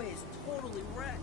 highway is totally wrecked.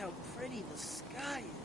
How pretty the sky is.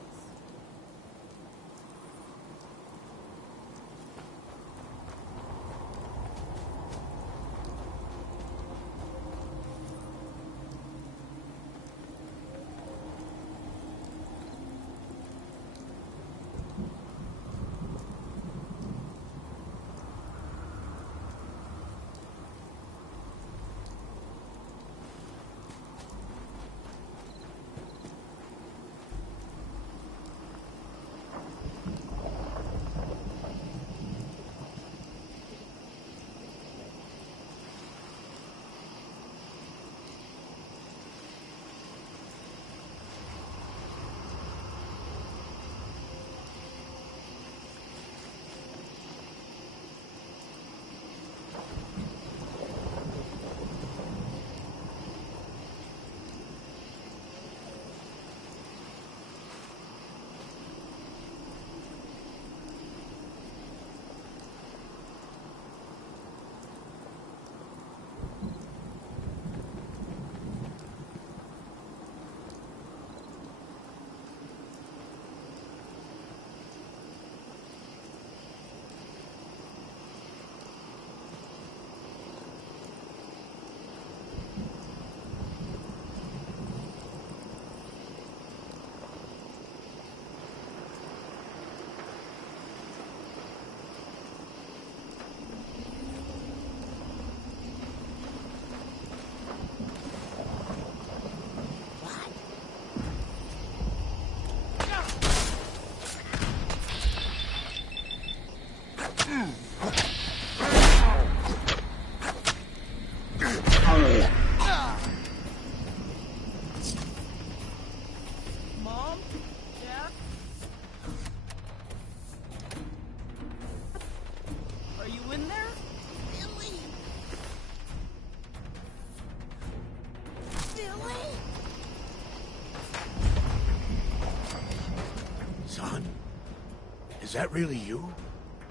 Is that really you?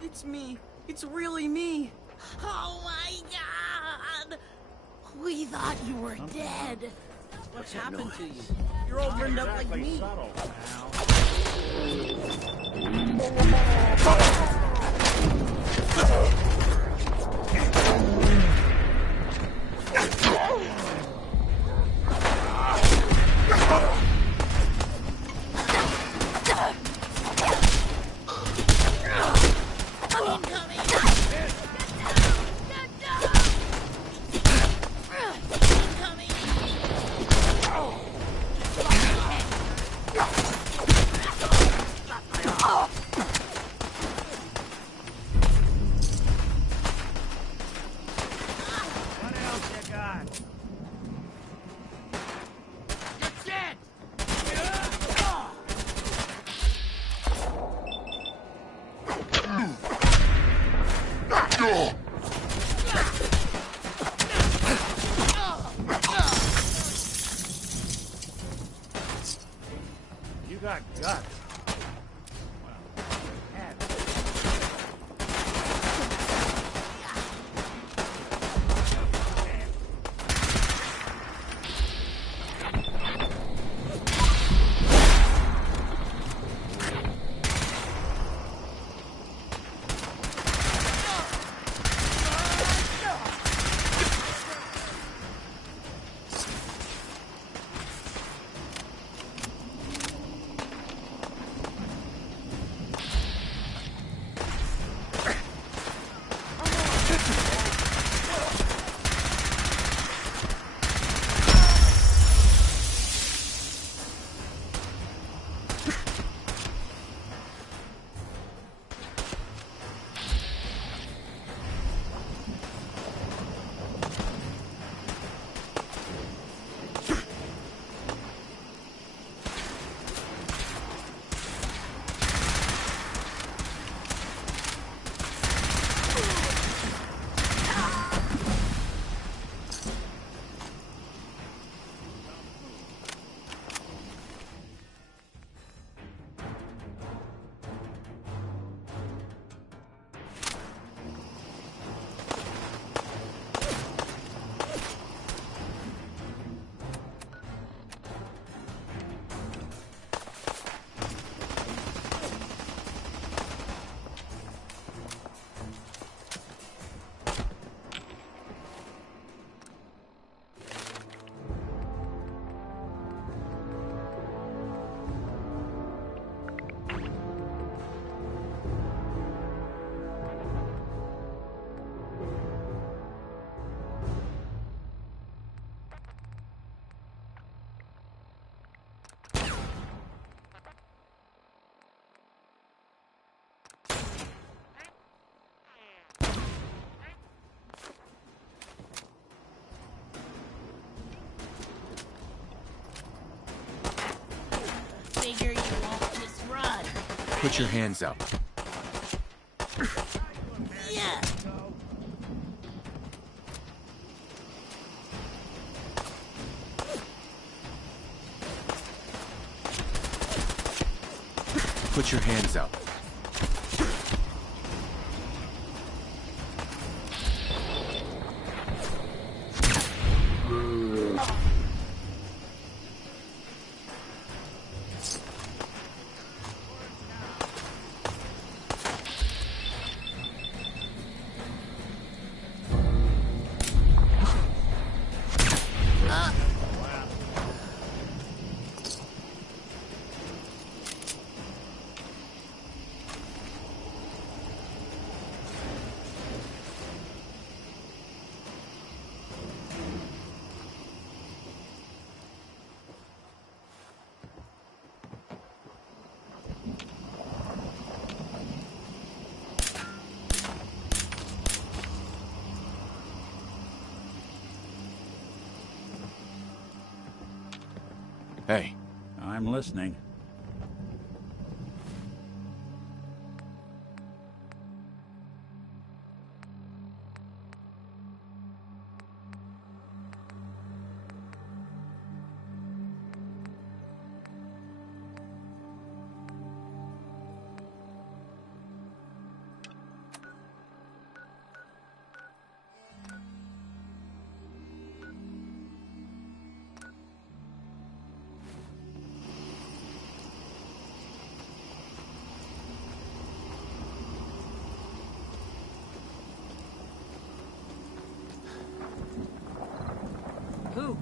It's me. It's really me. Oh my God! We thought you were dead. What's happened to you? You're all burned up like me. Put your hands up. Yeah. Put your hands up. Hey. I'm listening. Who?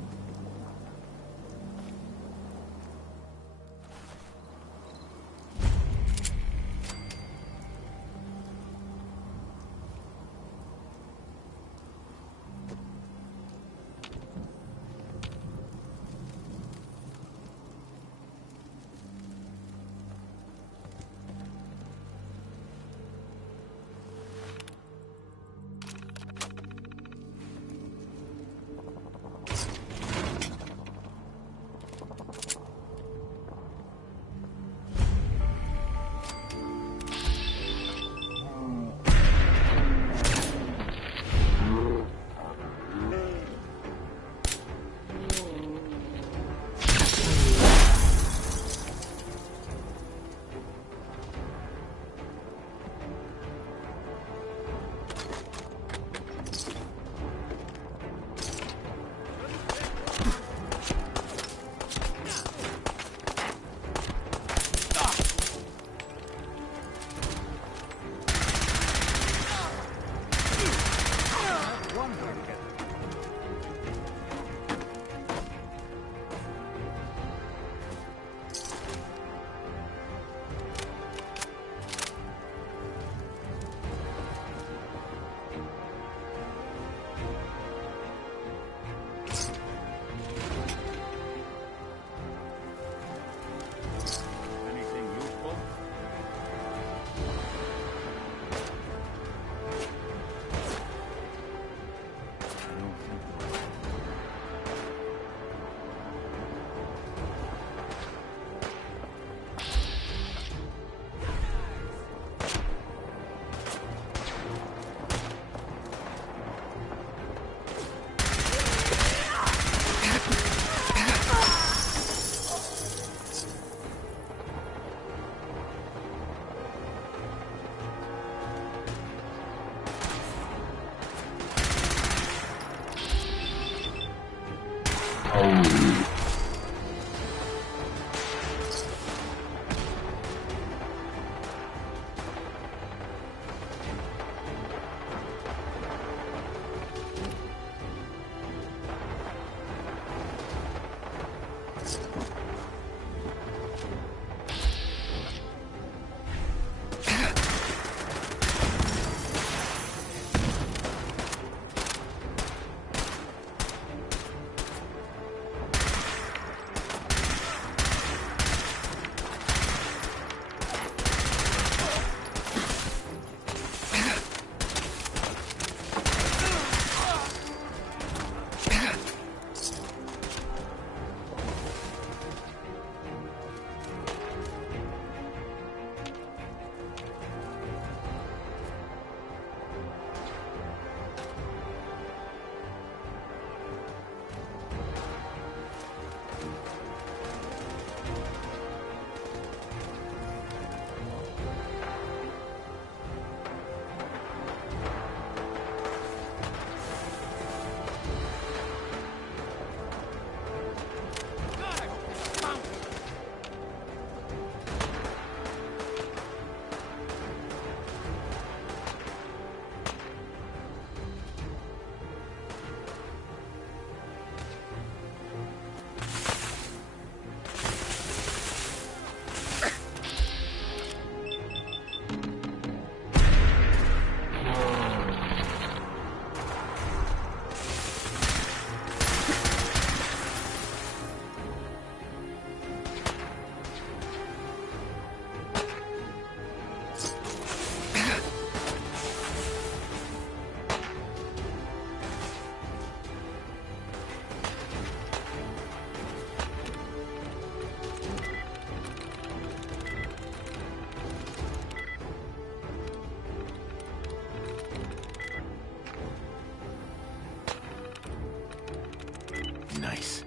Nice.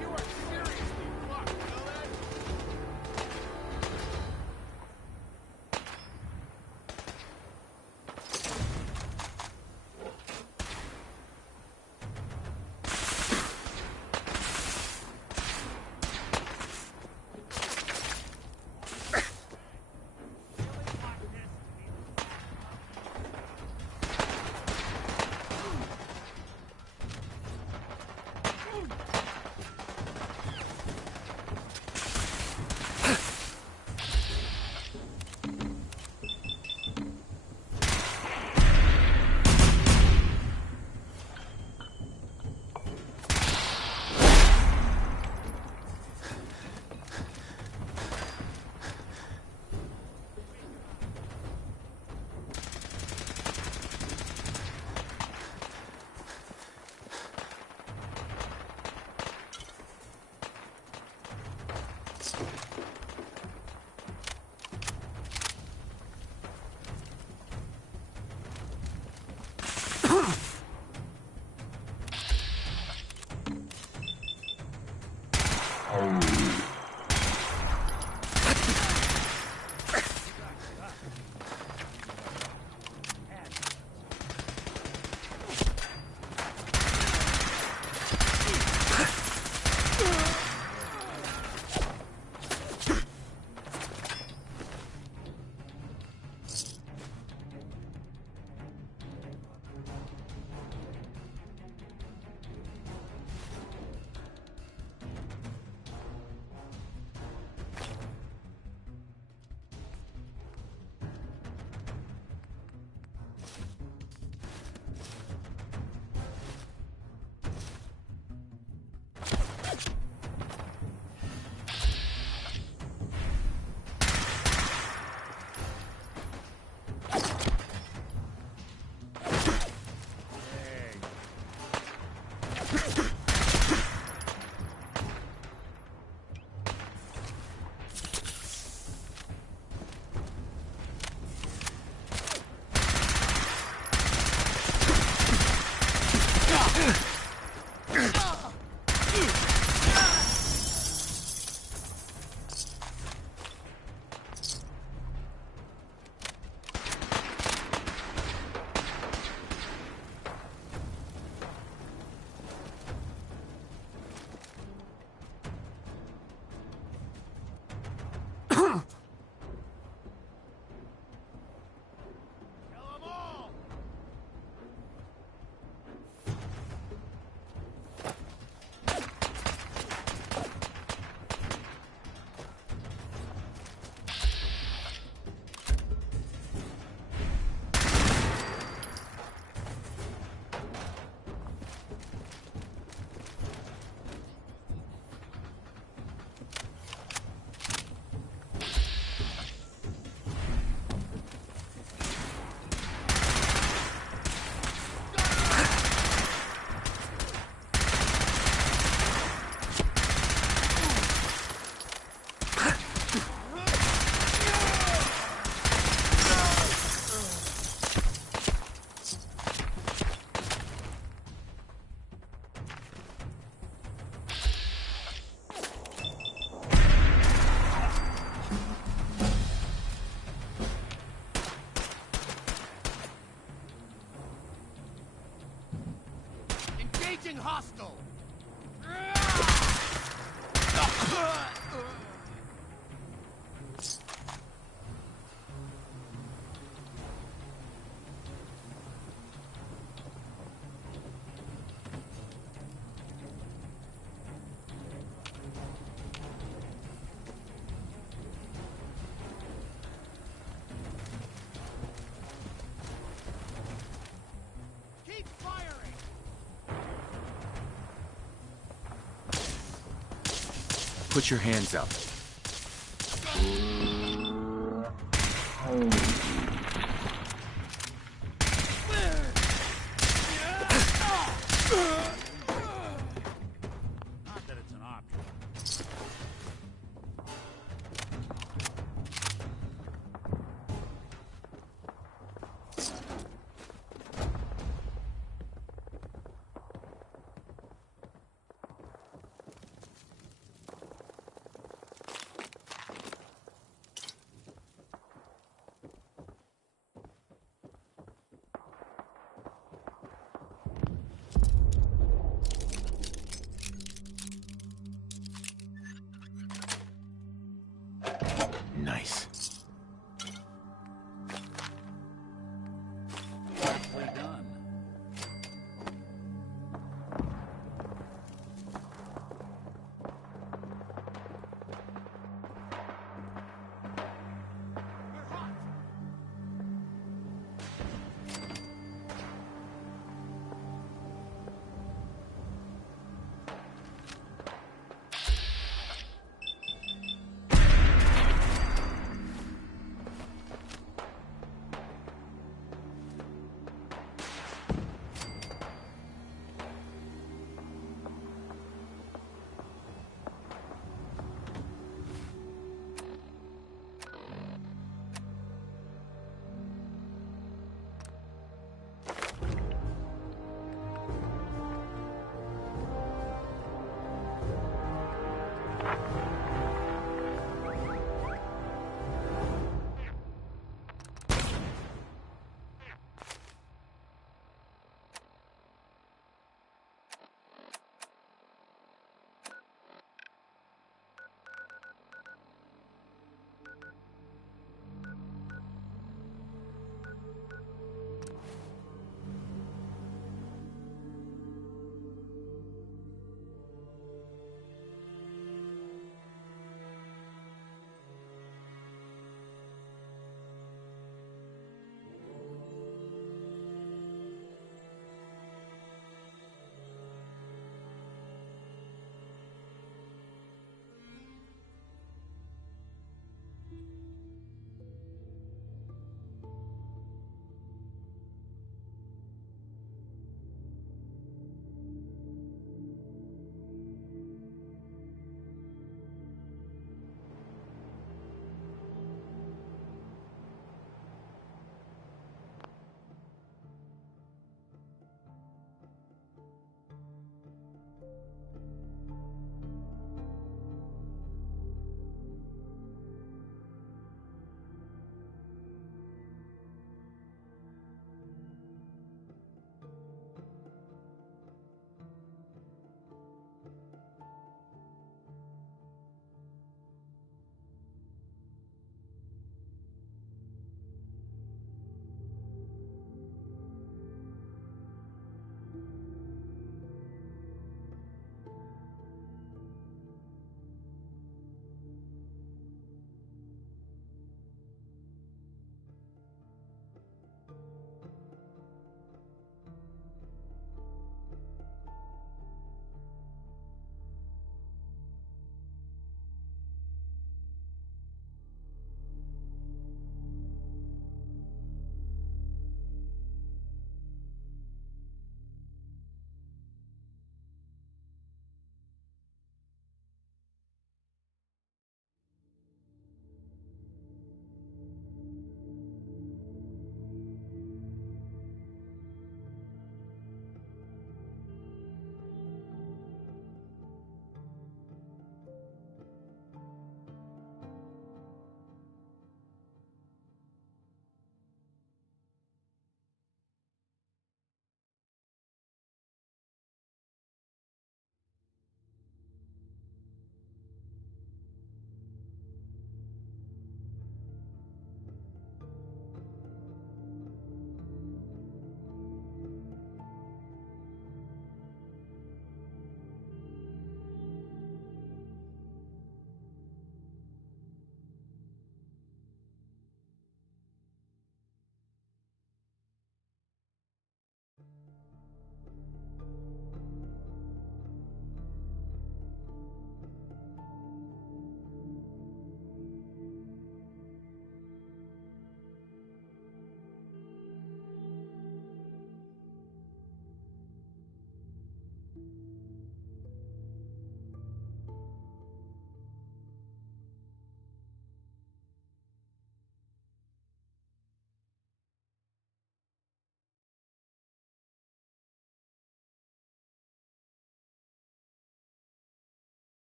You are seriously fucked, you know that? Hostile! Keep firing! Put your hands up. Not that it's an option.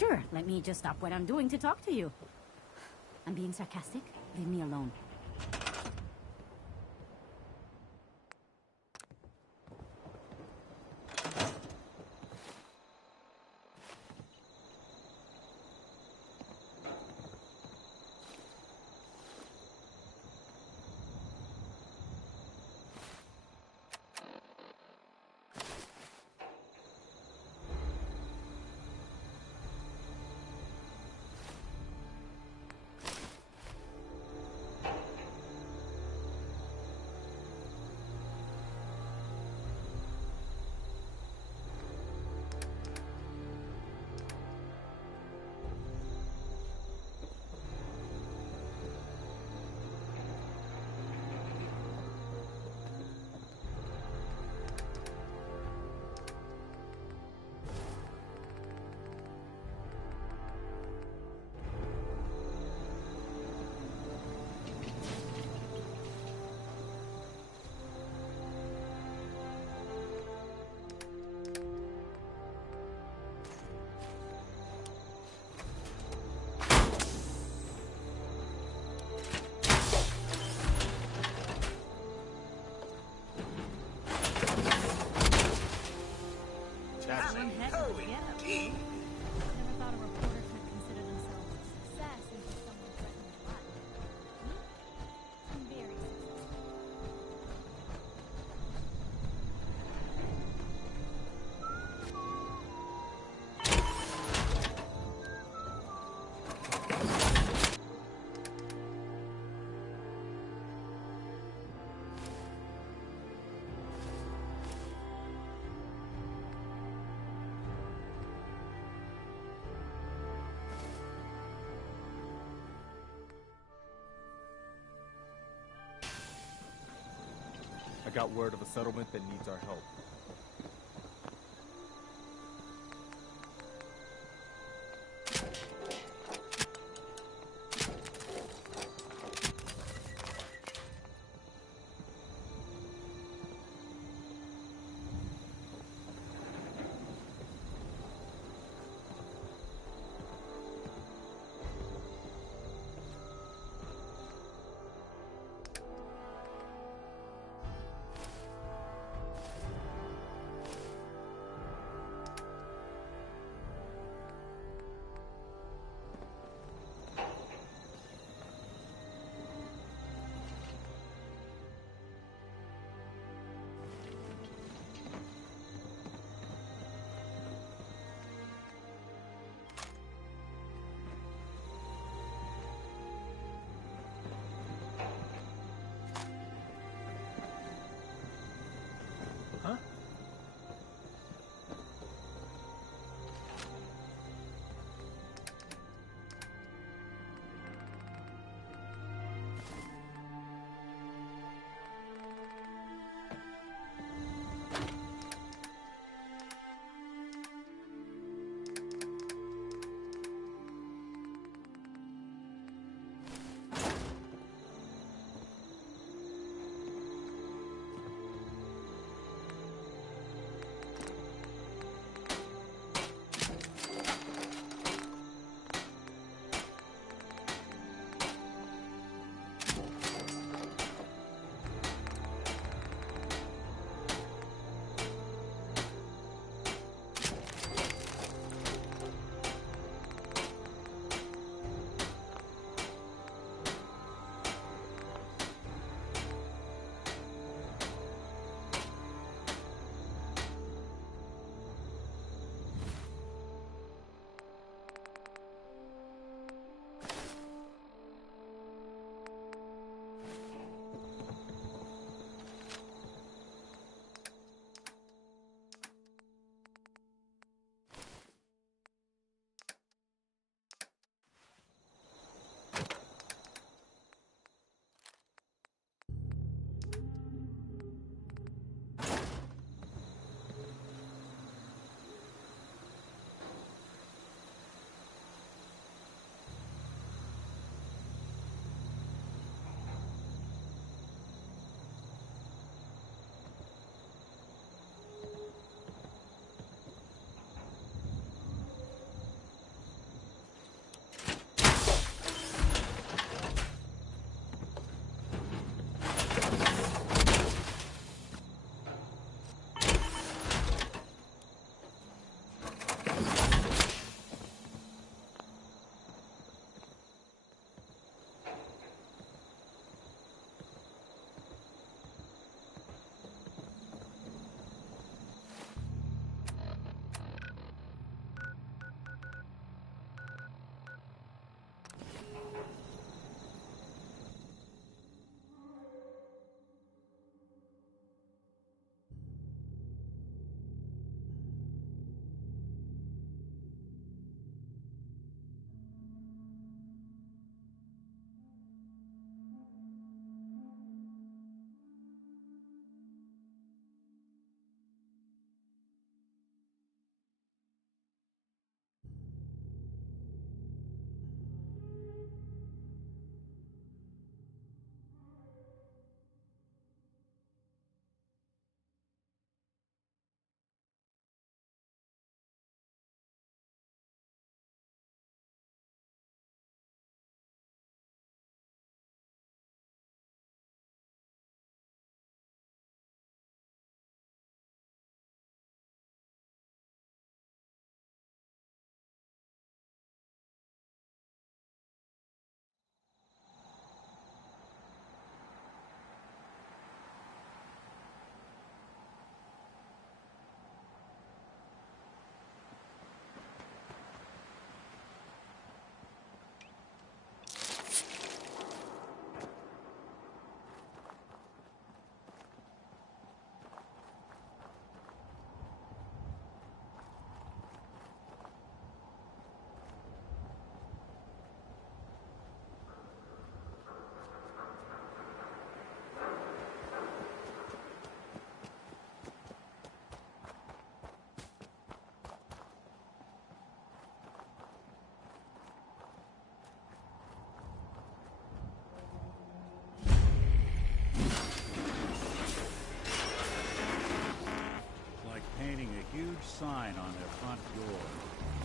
Sure, let me just stop what I'm doing to talk to you. I'm being sarcastic. Leave me alone. I got word of a settlement that needs our help.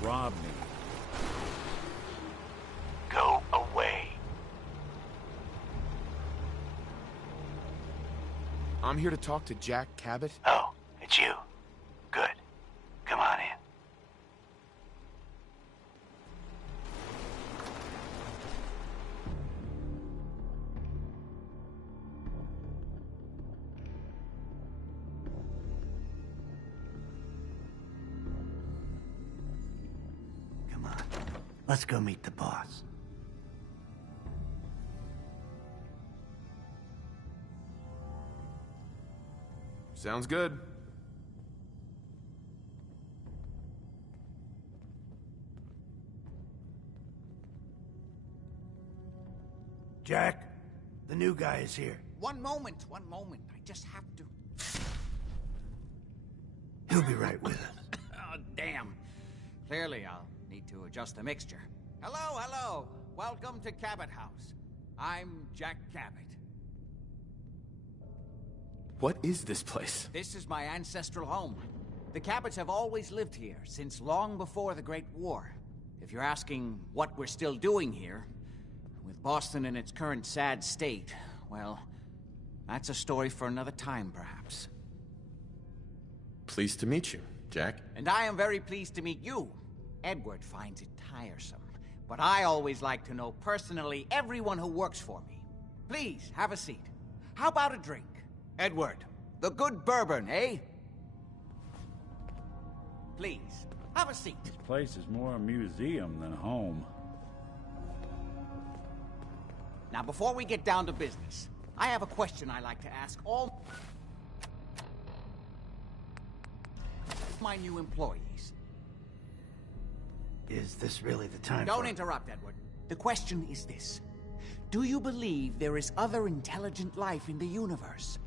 rob me. Go away. I'm here to talk to Jack Cabot. Oh, it's you. Good. Come on in. Come on. Let's go meet the boss. Sounds good. Jack, the new guy is here. One moment. I just have to... He'll be right with us. Oh, damn. Clearly, I'll need to adjust the mixture. Hello. Welcome to Cabot House. I'm Jack Cabot. What is this place? This is my ancestral home. The Cabots have always lived here, since long before the Great War. If you're asking what we're still doing here, with Boston in its current sad state, well, that's a story for another time, perhaps. Pleased to meet you, Jack. And I am very pleased to meet you. Edward finds it tiresome, but I always like to know personally everyone who works for me. Please, have a seat. How about a drink? Edward, the good bourbon, eh? Please, have a seat. This place is more a museum than home. Now, before we get down to business, I have a question I like to ask all my new employees. Is this really the time Don't for... interrupt, Edward. The question is this. Do you believe there is other intelligent life in the universe?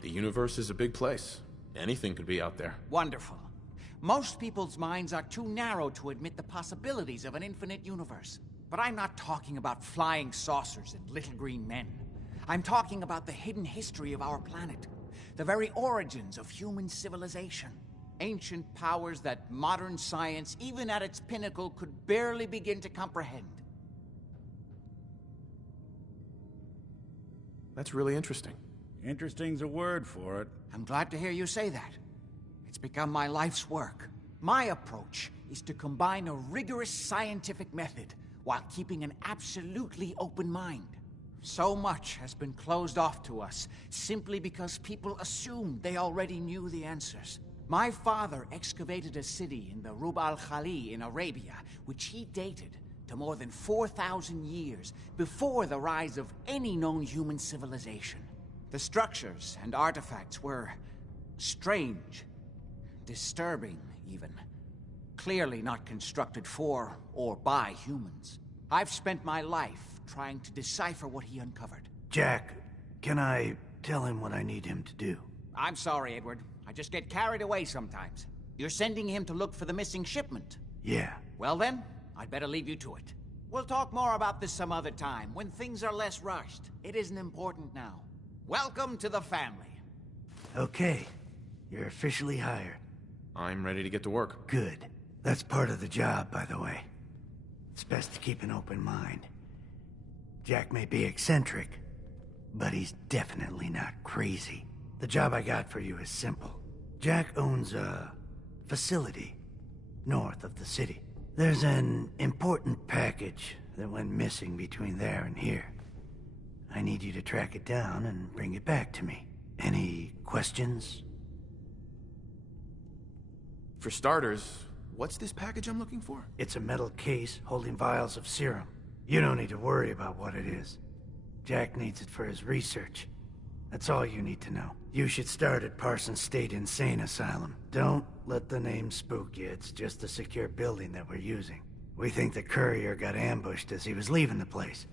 The universe is a big place. Anything could be out there. Wonderful. Most people's minds are too narrow to admit the possibilities of an infinite universe. But I'm not talking about flying saucers and little green men. I'm talking about the hidden history of our planet. The very origins of human civilization. Ancient powers that modern science, even at its pinnacle, could barely begin to comprehend. That's really interesting. Interesting's a word for it. I'm glad to hear you say that. It's become my life's work. My approach is to combine a rigorous scientific method while keeping an absolutely open mind. So much has been closed off to us simply because people assumed they already knew the answers. My father excavated a city in the Rub al-Khali in Arabia, which he dated to more than 4,000 years before the rise of any known human civilization. The structures and artifacts were strange, disturbing even. Clearly not constructed for or by humans. I've spent my life trying to decipher what he uncovered. Jack, can I tell him what I need him to do? I'm sorry, Edward. I just get carried away sometimes. You're sending him to look for the missing shipment. Yeah. Well then, I'd better leave you to it. We'll talk more about this some other time, when things are less rushed. It isn't important now. Welcome to the family. Okay. You're officially hired. I'm ready to get to work. Good. That's part of the job, by the way. It's best to keep an open mind. Jack may be eccentric, but he's definitely not crazy. The job I got for you is simple. Jack owns a facility north of the city. There's an important package that went missing between there and here. I need you to track it down and bring it back to me. Any questions? For starters, what's this package I'm looking for? It's a metal case holding vials of serum. You don't need to worry about what it is. Jack needs it for his research. That's all you need to know. You should start at Parsons State Insane Asylum. Don't let the name spook you. It's just a secure building that we're using. We think the courier got ambushed as he was leaving the place.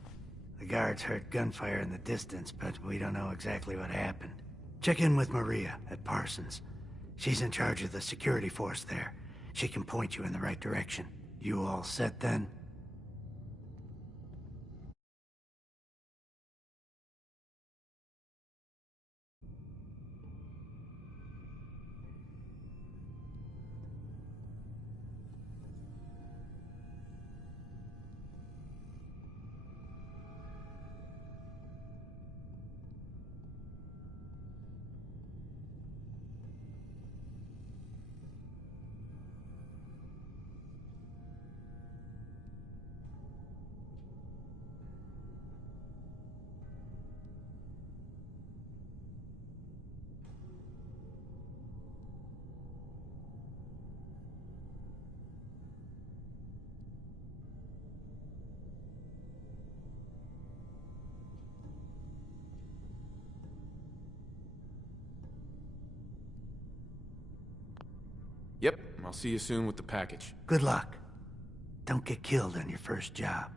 The guards heard gunfire in the distance, but we don't know exactly what happened. Check in with Maria at Parsons. She's in charge of the security force there. She can point you in the right direction. You all set then? Yep, I'll see you soon with the package. Good luck. Don't get killed on your first job.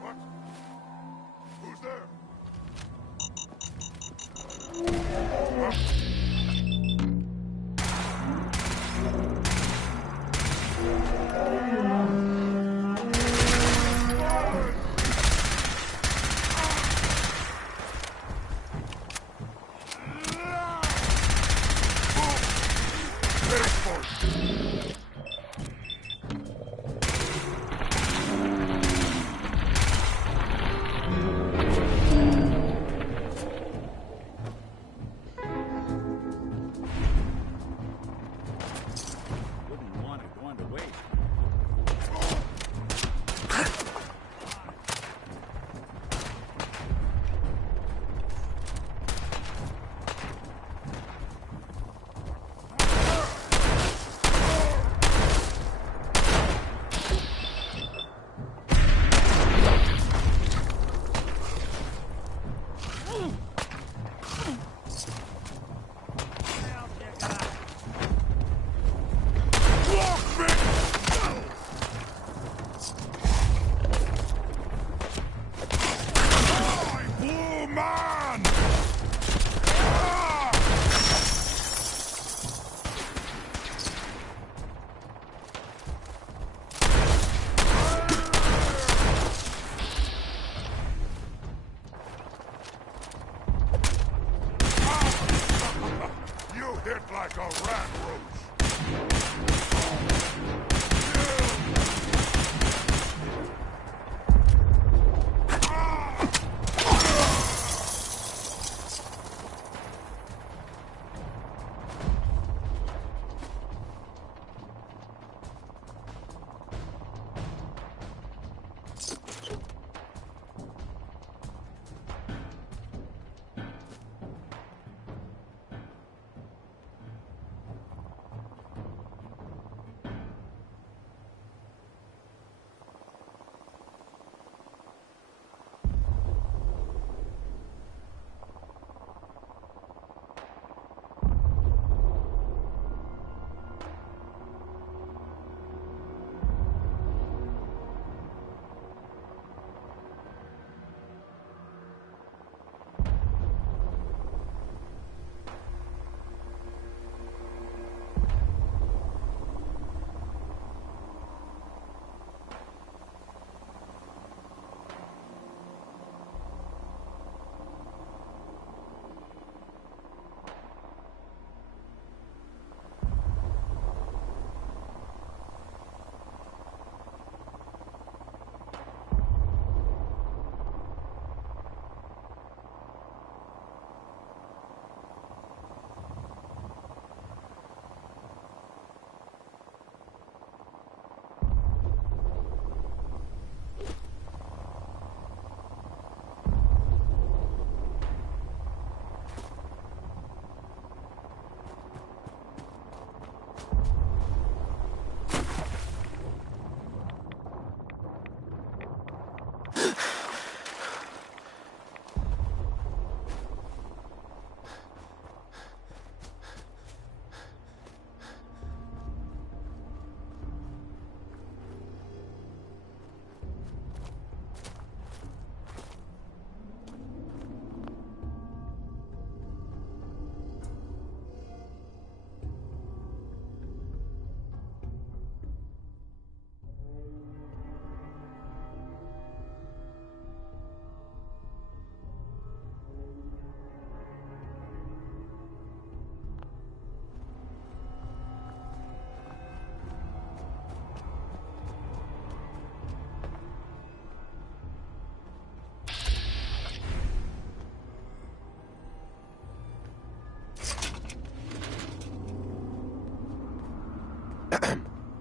What? Who's there? Wouldn't want to go underway.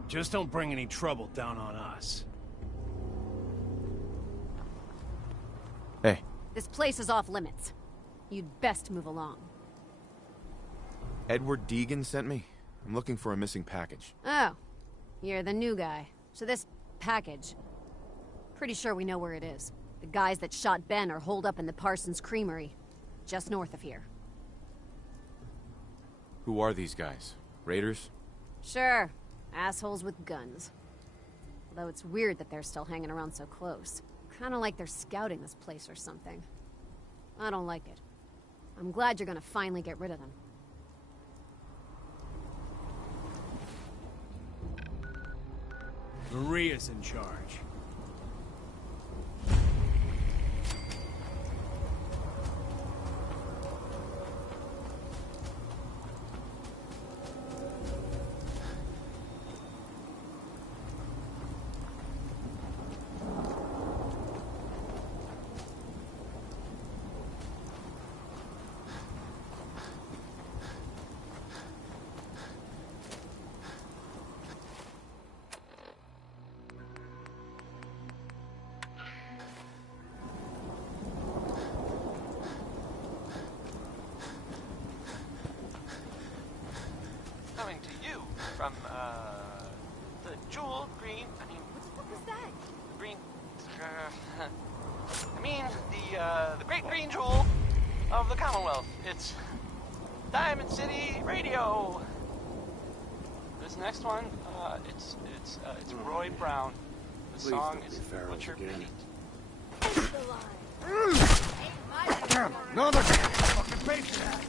Just don't bring any trouble down on us. Hey, This place is off limits. You'd best move along. Edward Deegan sent me. I'm looking for a missing package. Oh, you're the new guy. So this package... Pretty sure we know where it is. The guys that shot Ben are holed up in the Parsons Creamery, just north of here. Who are these guys? Raiders? Sure, assholes with guns. Although it's weird that they're still hanging around so close. Kinda like they're scouting this place or something. I don't like it. I'm glad you're gonna finally get rid of them. Maria's in charge. Coming to you from, the jewel green, What the fuck is that? green, the great green jewel of the Commonwealth. It's Diamond City Radio. This next one, it's Roy Brown. The song is Butcher Pete. No, they can't fucking face that.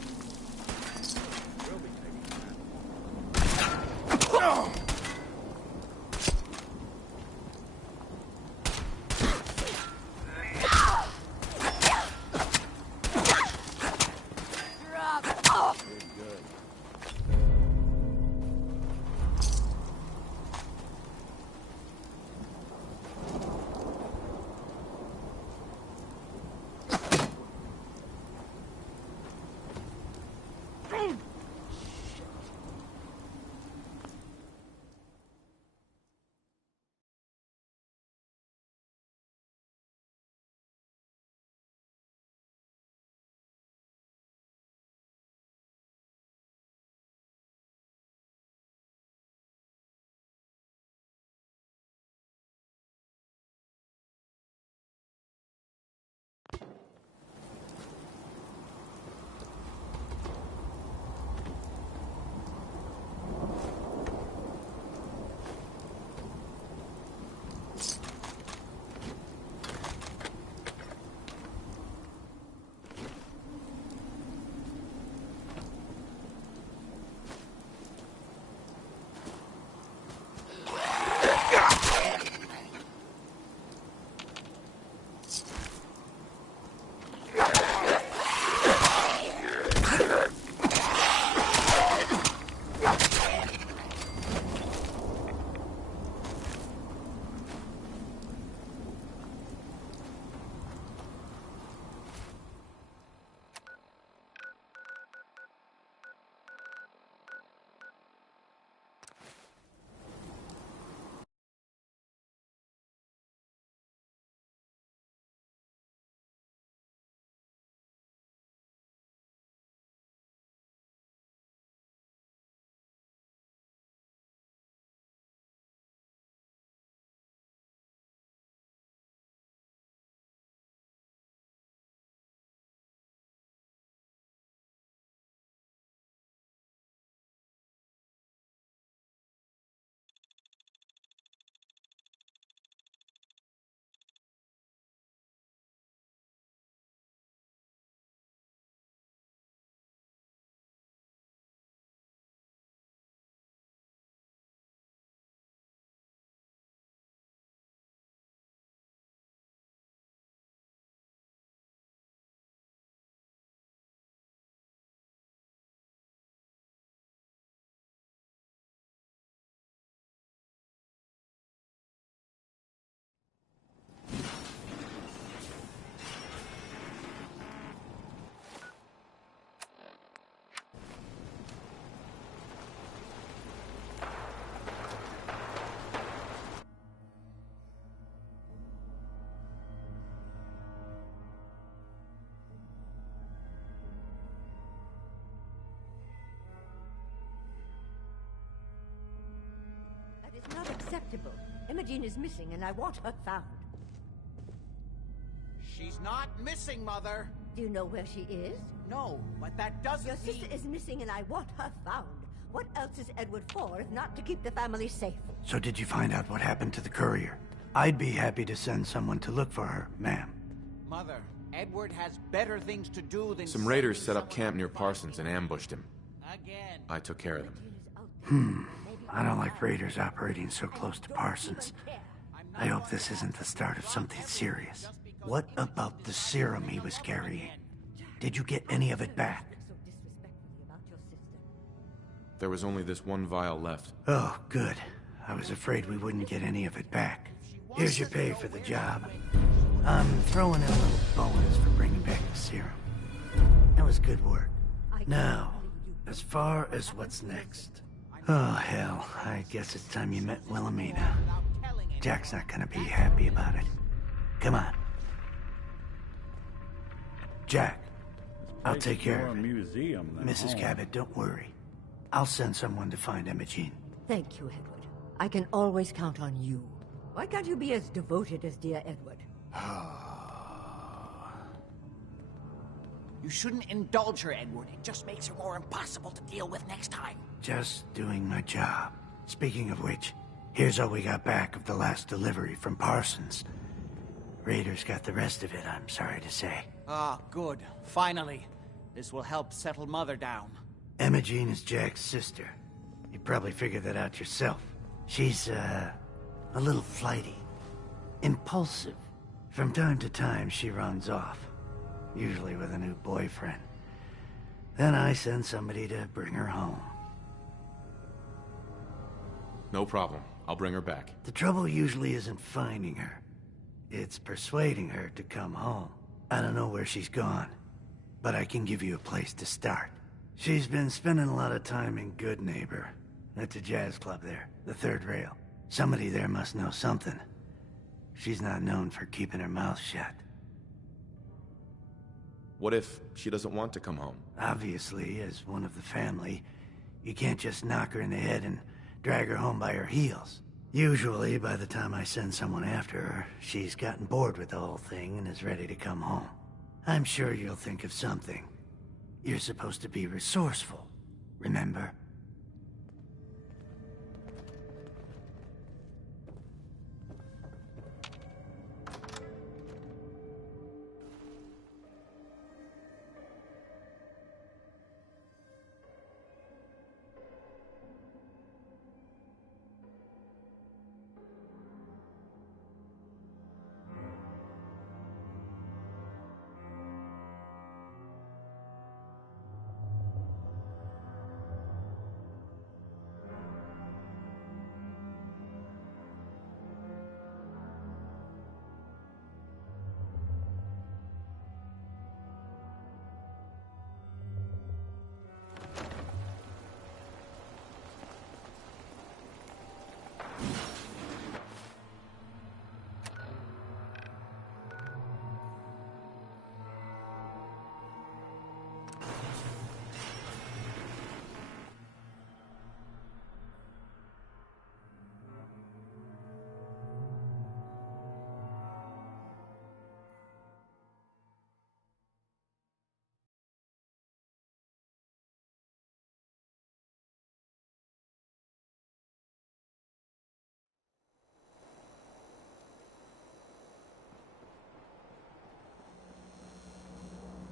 Unacceptable. Imogene is missing and I want her found. She's not missing, Mother. Do you know where she is? No, but that doesn't Your mean... sister is missing and I want her found. What else is Edward for if not to keep the family safe? So did you find out what happened to the courier? I'd be happy to send someone to look for her, ma'am. Mother, Edward has better things to do than... Some raiders set up camp near Parsons and ambushed him. Again. I took care of them. I don't like raiders operating so close to Parsons. I hope this isn't the start of something serious. What about the serum he was carrying? Did you get any of it back? There was only this one vial left. Oh, good. I was afraid we wouldn't get any of it back. Here's your pay for the job. I'm throwing in a little bonus for bringing back the serum. That was good work. Now, as far as what's next. Oh, hell. I guess it's time you met Wilhelmina. Jack's not gonna be happy about it. Come on. Jack, I'll take care of it. Mrs. Cabot, don't worry. I'll send someone to find Imogene. Thank you, Edward. I can always count on you. Why can't you be as devoted as dear Edward? You shouldn't indulge her, Edward. It just makes her more impossible to deal with next time. Just doing my job. Speaking of which, here's all we got back of the last delivery from Parsons. Raiders got the rest of it, I'm sorry to say. Ah, good. Finally. This will help settle Mother down. Imogene is Jack's sister. You probably figured that out yourself. She's, a little flighty. Impulsive. From time to time, she runs off. Usually with a new boyfriend. Then I send somebody to bring her home. No problem. I'll bring her back. The trouble usually isn't finding her. It's persuading her to come home. I don't know where she's gone, but I can give you a place to start. She's been spending a lot of time in Good Neighbor. That's a jazz club there, the third rail. Somebody there must know something. She's not known for keeping her mouth shut. What if she doesn't want to come home? Obviously, as one of the family, you can't just knock her in the head and drag her home by her heels. Usually, by the time I send someone after her, she's gotten bored with the whole thing and is ready to come home. I'm sure you'll think of something. You're supposed to be resourceful, remember?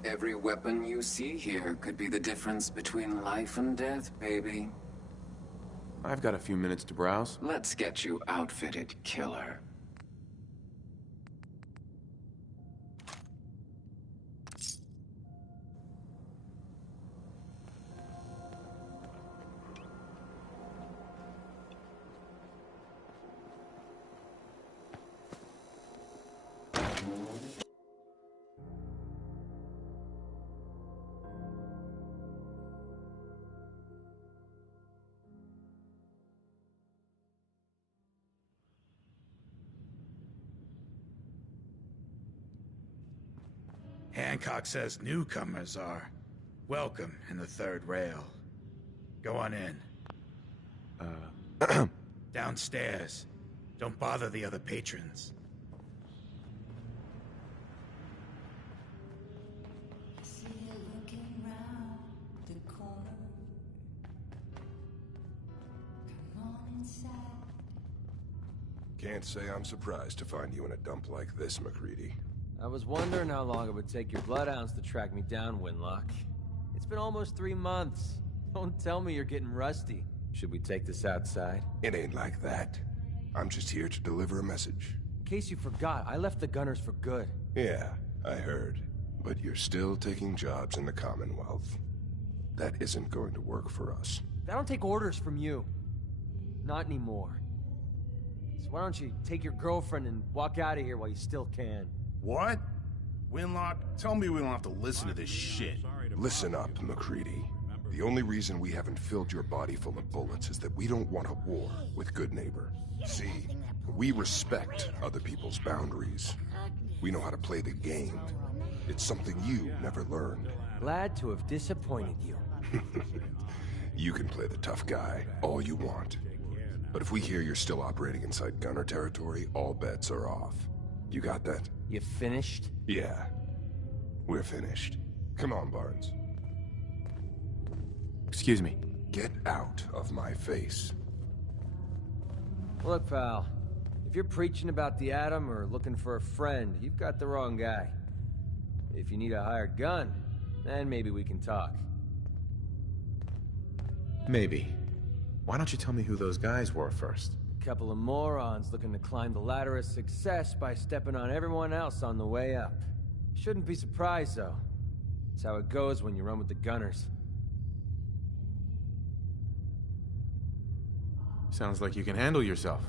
Every weapon you see here could be the difference between life and death, baby. I've got a few minutes to browse. Let's get you outfitted, killer. Hancock says newcomers are welcome in the third rail. Go on in. Downstairs. Don't bother the other patrons. Can't say I'm surprised to find you in a dump like this, MacReady. I was wondering how long it would take your bloodhounds to track me down, Winlock. It's been almost 3 months. Don't tell me you're getting rusty. Should we take this outside? It ain't like that. I'm just here to deliver a message. In case you forgot, I left the Gunners for good. Yeah, I heard. But you're still taking jobs in the Commonwealth. That isn't going to work for us. I don't take orders from you. Not anymore. So why don't you take your girlfriend and walk out of here while you still can? What? Winlock, tell me we don't have to listen to this shit. Listen up, MacReady. The only reason we haven't filled your body full of bullets is that we don't want a war with Good Neighbor. See, we respect other people's boundaries. We know how to play the game. It's something you never learned. Glad to have disappointed you. You can play the tough guy all you want. But if we hear you're still operating inside Gunner territory, all bets are off. You got that? You finished? Yeah. We're finished. Come on, Barnes. Excuse me. Get out of my face. Look, pal. If you're preaching about the atom or looking for a friend, you've got the wrong guy. If you need a hired gun, then maybe we can talk. Maybe. Why don't you tell me who those guys were first? A couple of morons looking to climb the ladder of success by stepping on everyone else on the way up. Shouldn't be surprised, though. It's how it goes when you run with the Gunners. Sounds like you can handle yourself.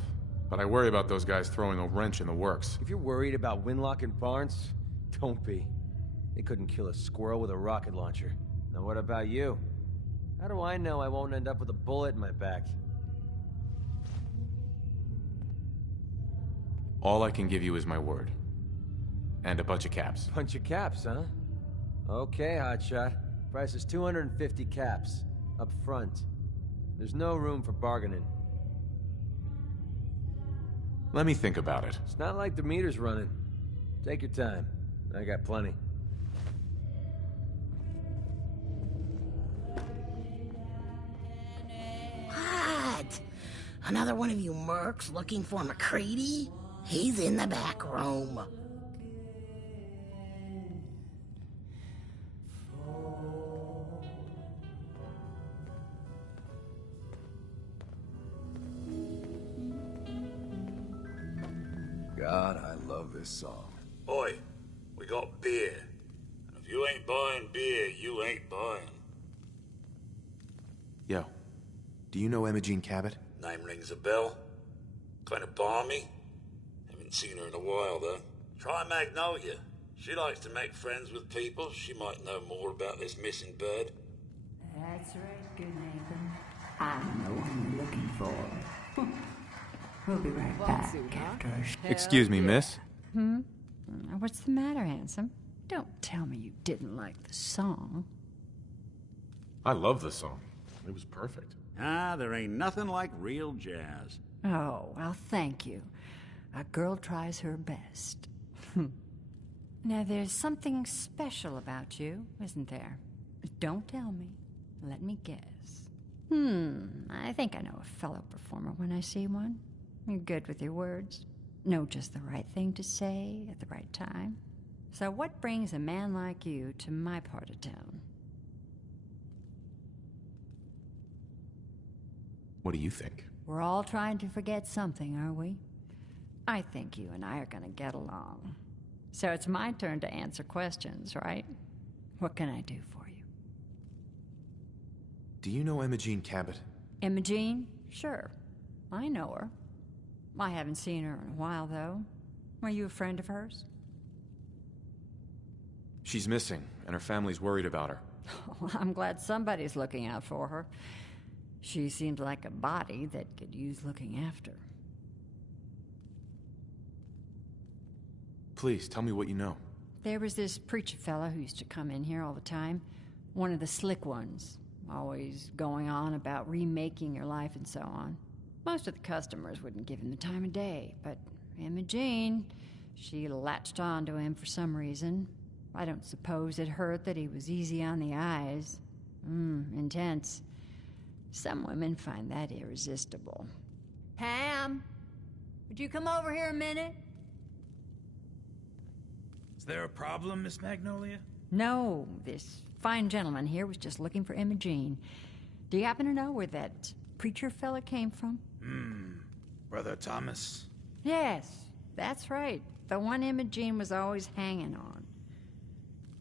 But I worry about those guys throwing a wrench in the works. If you're worried about Winlock and Barnes, don't be. They couldn't kill a squirrel with a rocket launcher. Now what about you? How do I know I won't end up with a bullet in my back? All I can give you is my word. And a bunch of caps. Bunch of caps, huh? Okay, hotshot. Price is 250 caps. Up front. There's no room for bargaining. Let me think about it. It's not like the meter's running. Take your time. I got plenty. What? Another one of you mercs looking for MacReady? He's in the back room. God, I love this song. Oi, we got beer. And if you ain't buying beer, you ain't buying. Yo, do you know Imogene Cabot? Name rings a bell. Kind of balmy. Haven't seen her in a while, though. Try Magnolia. She likes to make friends with people. She might know more about this missing bird. That's right, good Nathan. I know what you're looking for. We'll be right back after our Excuse me, miss? What's the matter, handsome? Don't tell me you didn't like the song. I love the song. It was perfect. Ah, there ain't nothing like real jazz. Oh, well, thank you. A girl tries her best. Now, there's something special about you, isn't there? Don't tell me. Let me guess. I think I know a fellow performer when I see one. You're good with your words. Know just the right thing to say at the right time. So what brings a man like you to my part of town? What do you think? We're all trying to forget something, are we? I think you and I are gonna get along. So it's my turn to answer questions, right? What can I do for you? Do you know Imogene Cabot? Imogene? Sure. I know her. I haven't seen her in a while, though. Were you a friend of hers? She's missing, and her family's worried about her. Well, I'm glad somebody's looking out for her. She seems like a body that could use looking after. Please, tell me what you know. There was this preacher fella who used to come in here all the time. One of the slick ones. Always going on about remaking your life and so on. Most of the customers wouldn't give him the time of day, but Imogene, she latched on to him for some reason. I don't suppose it hurt that he was easy on the eyes. Intense. Some women find that irresistible. Pam, would you come over here a minute? Is there a problem, Miss Magnolia? No, this fine gentleman here was just looking for Imogene. Do you happen to know where that preacher fella came from? Brother Thomas? Yes, that's right. The one Imogene was always hanging on.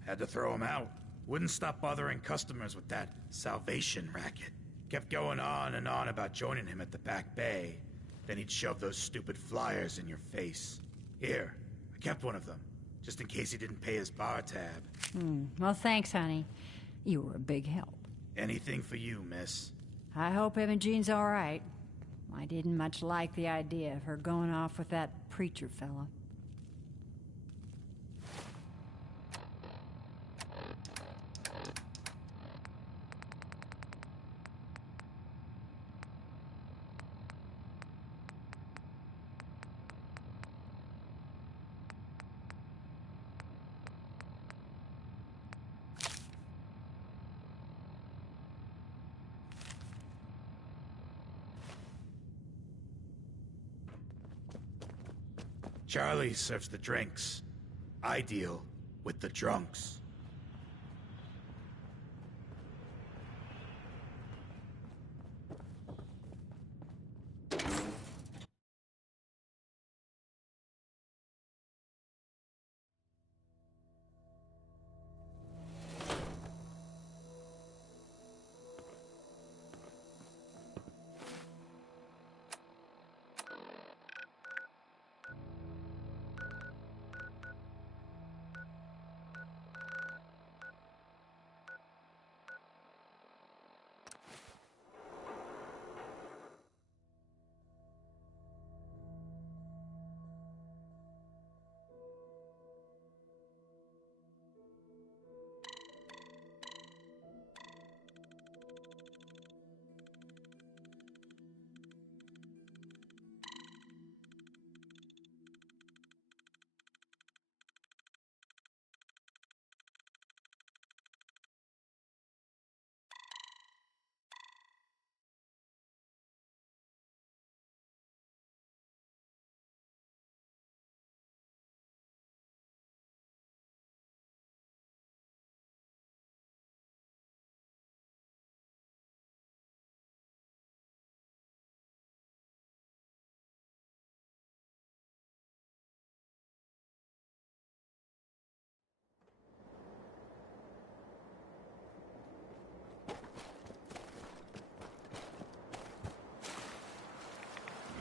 Had to throw him out. Wouldn't stop bothering customers with that salvation racket. Kept going on and on about joining him at the back bay. Then he'd shove those stupid flyers in your face. Here, I kept one of them, just in case he didn't pay his bar tab. Well, thanks, honey. You were a big help. Anything for you, miss. I hope Imogene's all right. I didn't much like the idea of her going off with that preacher fella. Charlie serves the drinks. I deal with the drunks.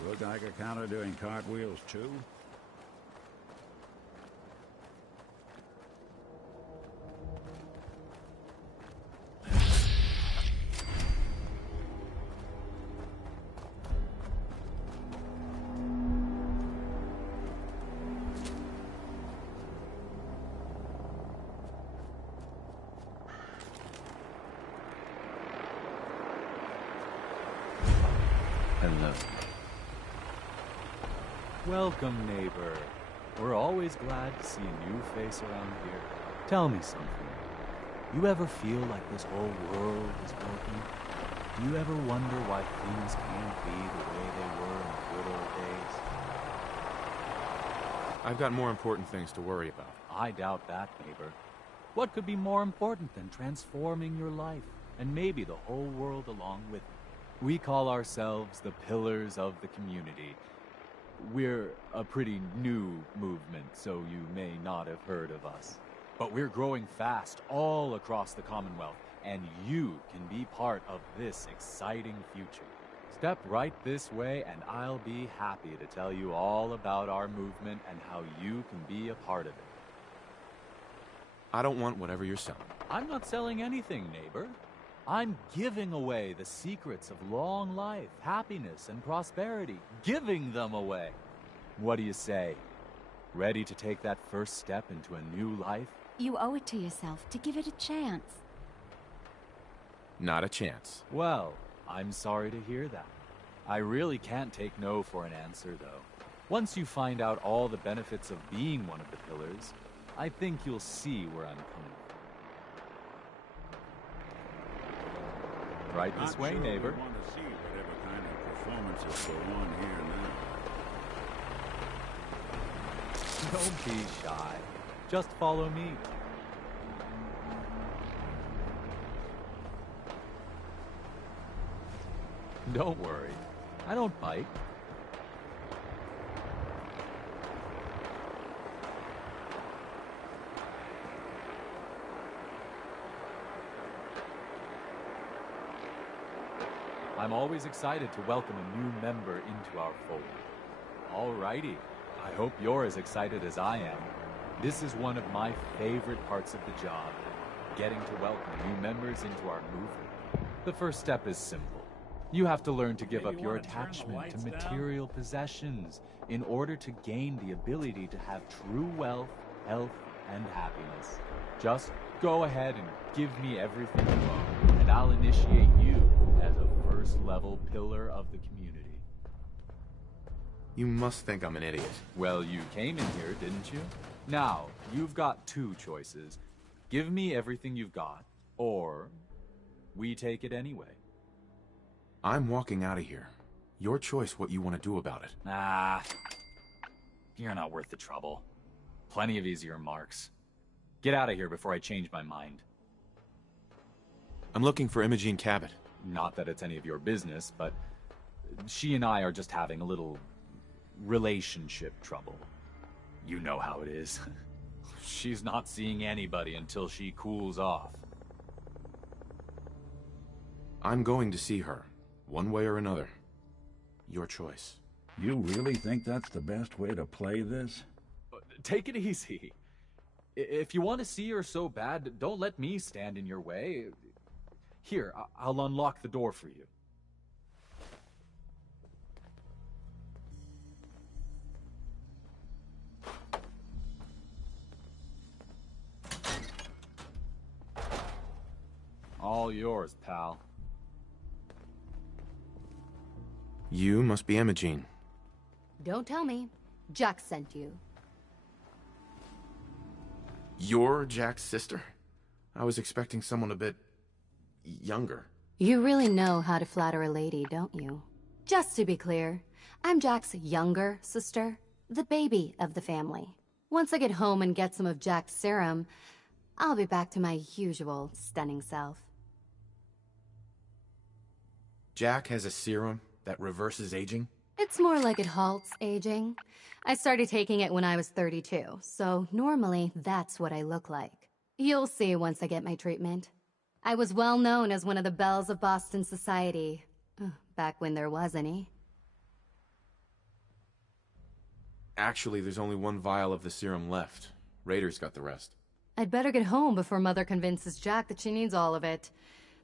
Look like a counter doing cartwheels, too. Hello. Welcome, neighbor. We're always glad to see a new face around here. Tell me something. You ever feel like this whole world is broken? Do you ever wonder why things can't be the way they were in the good old days? I've got more important things to worry about. I doubt that, neighbor. What could be more important than transforming your life, and maybe the whole world along with it? We call ourselves the Pillars of the Community. We're a pretty new movement, so you may not have heard of us. But we're growing fast all across the Commonwealth, and you can be part of this exciting future. Step right this way, and I'll be happy to tell you all about our movement and how you can be a part of it. I don't want whatever you're selling. I'm not selling anything, neighbor. I'm giving away the secrets of long life, happiness, and prosperity. Giving them away. What do you say? Ready to take that first step into a new life? You owe it to yourself to give it a chance. Not a chance. Well, I'm sorry to hear that. I really can't take no for an answer, though. Once you find out all the benefits of being one of the pillars, I think you'll see where I'm coming from. Right this way, neighbor. We want to see whatever kind of performances go on here now. Don't be shy. Just follow me. Don't worry. I don't bite. I'm always excited to welcome a new member into our fold. Alrighty. I hope you're as excited as I am. This is one of my favorite parts of the job, getting to welcome new members into our movement. The first step is simple. You have to learn to give up your attachment to material possessions in order to gain the ability to have true wealth, health, and happiness. Just go ahead and give me everything you own, and I'll initiate you as a first-level pillar of the community. You must think I'm an idiot. Well, you came in here, didn't you? Now, you've got two choices. Give me everything you've got, or we take it anyway. I'm walking out of here. Your choice what you want to do about it. Ah, you're not worth the trouble. Plenty of easier marks. Get out of here before I change my mind. I'm looking for Imogene Cabot. Not that it's any of your business, but she and I are just having a little relationship trouble. You know how it is. She's not seeing anybody until she cools off. I'm going to see her, one way or another. Your choice. You really think that's the best way to play this? Take it easy. If you want to see her so bad, don't let me stand in your way. Here, I'll unlock the door for you. All yours, pal. You must be Imogene. Don't tell me. Jack sent you. You're Jack's sister? I was expecting someone a bit younger. You really know how to flatter a lady, don't you? Just to be clear, I'm Jack's younger sister, the baby of the family. Once I get home and get some of Jack's serum, I'll be back to my usual stunning self. Jack has a serum that reverses aging? It's more like it halts aging. I started taking it when I was 32, so normally that's what I look like. You'll see once I get my treatment. I was well known as one of the belles of Boston society, back when there was any. Actually, there's only one vial of the serum left. Raiders got the rest. I'd better get home before Mother convinces Jack that she needs all of it.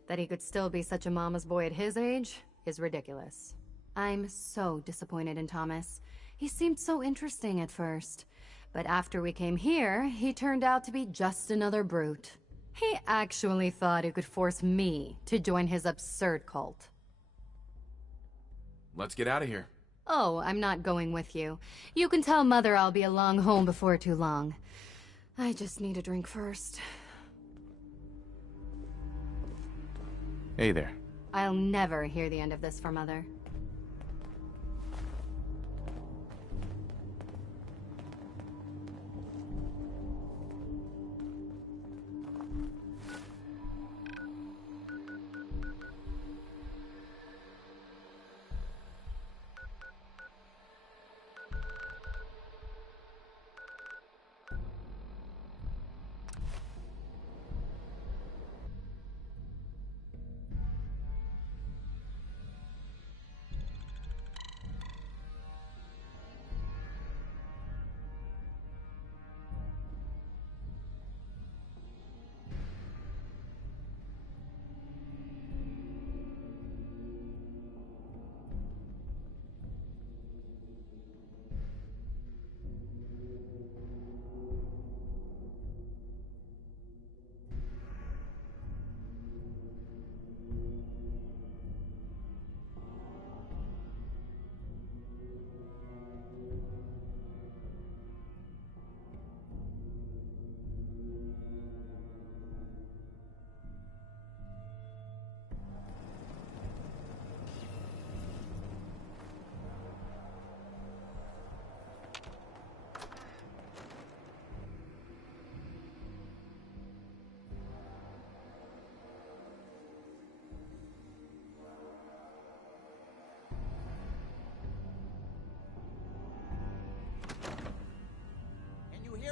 That he could still be such a mama's boy at his age is ridiculous. I'm so disappointed in Thomas. He seemed so interesting at first. But after we came here, he turned out to be just another brute. He actually thought he could force me to join his absurd cult. Let's get out of here. Oh, I'm not going with you. You can tell Mother I'll be along home before too long. I just need a drink first. Hey there. I'll never hear the end of this from Mother.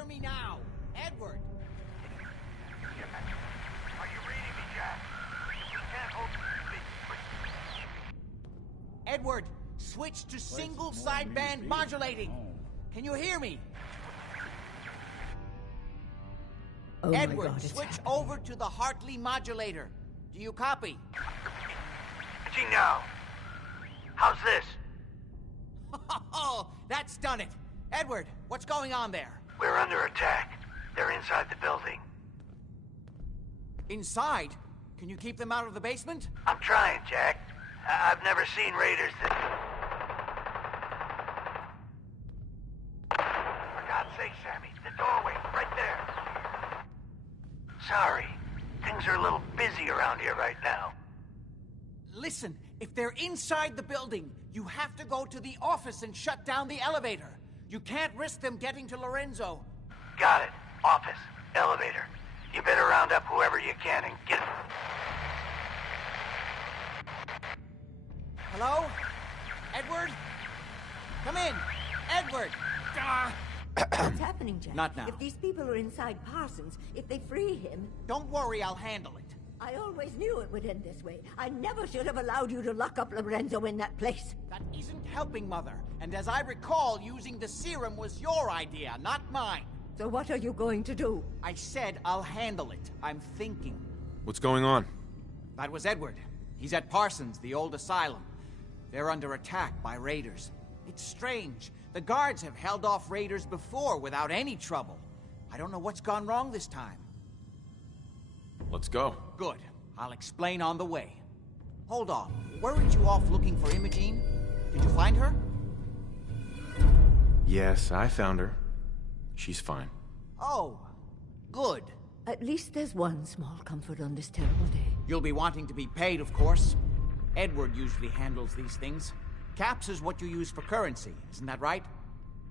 hear me now? Edward! Are you reading me, Jack? You can't hold Edward, switch to single sideband modulating. Can you hear me? Oh my Edward, God, it's switch happening. over to the Hartley modulator. Do you copy? now. How's this? Oh, that's done it. Edward, what's going on there? We're under attack. They're inside the building. Inside? Can you keep them out of the basement? I'm trying, Jack. I've never seen raiders that... For God's sake, Sammy, the doorway, right there. Sorry. Things are a little busy around here right now. Listen, if they're inside the building, you have to go to the office and shut down the elevator. You can't risk them getting to Lorenzo. Got it. Office. Elevator. You better round up whoever you can and get... Hello? Edward? Come in. Edward! What's happening, Jack? Not now. If these people are inside Parsons, if they free him... Don't worry, I'll handle it. I always knew it would end this way. I never should have allowed you to lock up Lorenzo in that place. That isn't helping, Mother. And as I recall, using the serum was your idea, not mine. So what are you going to do? I said I'll handle it. I'm thinking. What's going on? That was Edward. He's at Parsons, the old asylum. They're under attack by raiders. It's strange. The guards have held off raiders before without any trouble. I don't know what's gone wrong this time. Let's go. Good. I'll explain on the way. Hold on. Weren't you off looking for Imogene? Did you find her? Yes, I found her. She's fine. Oh, good. At least there's one small comfort on this terrible day. You'll be wanting to be paid, of course. Edward usually handles these things. Caps is what you use for currency, isn't that right?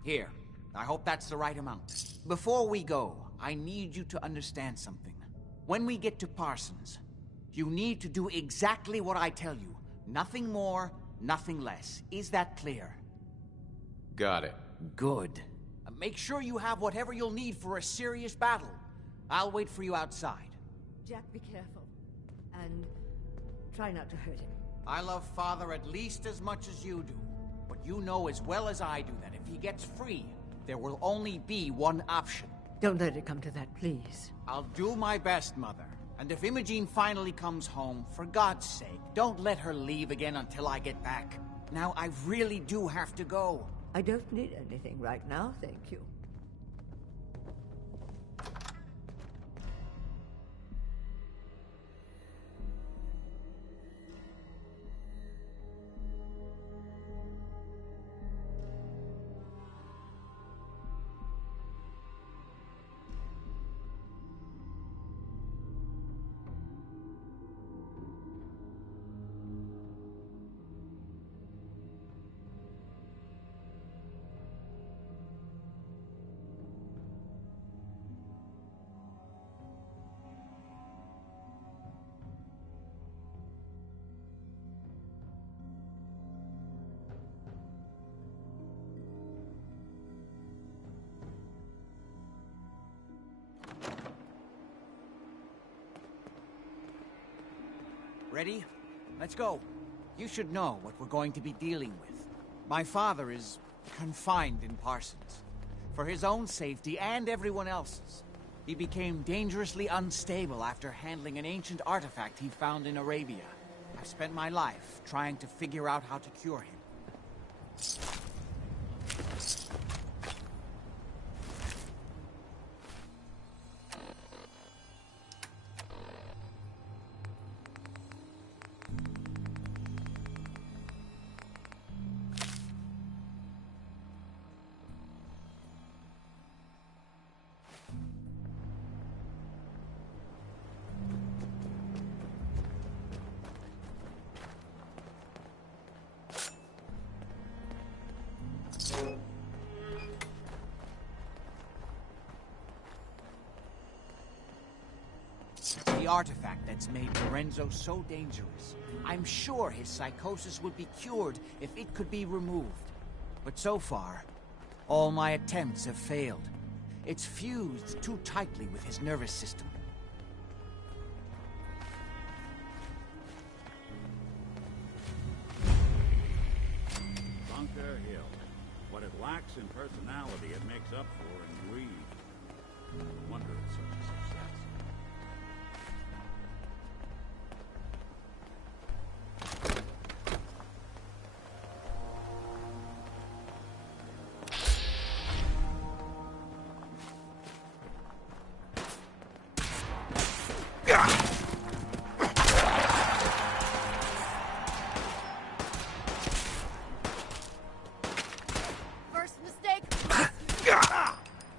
Here, I hope that's the right amount. Before we go, I need you to understand something. When we get to Parsons, you need to do exactly what I tell you. Nothing more, nothing less. Is that clear? Got it. Good. Make sure you have whatever you'll need for a serious battle. I'll wait for you outside. Jack, be careful. And try not to hurt him. I love Father at least as much as you do. But you know as well as I do that if he gets free, there will only be one option. Don't let it come to that, please. I'll do my best, Mother. And if Imogene finally comes home, for God's sake, don't let her leave again until I get back. Now, I really do have to go. I don't need anything right now, thank you. Ready? Let's go. You should know what we're going to be dealing with. My father is confined in Parsons. For his own safety and everyone else's. He became dangerously unstable after handling an ancient artifact he found in Arabia. I've spent my life trying to figure out how to cure him. The artifact that's made Lorenzo so dangerous. I'm sure his psychosis would be cured if it could be removed. But so far, all my attempts have failed. It's fused too tightly with his nervous system. Bunker Hill. What it lacks in personality, it makes up for in greed. No wonder it's such a success. First mistake.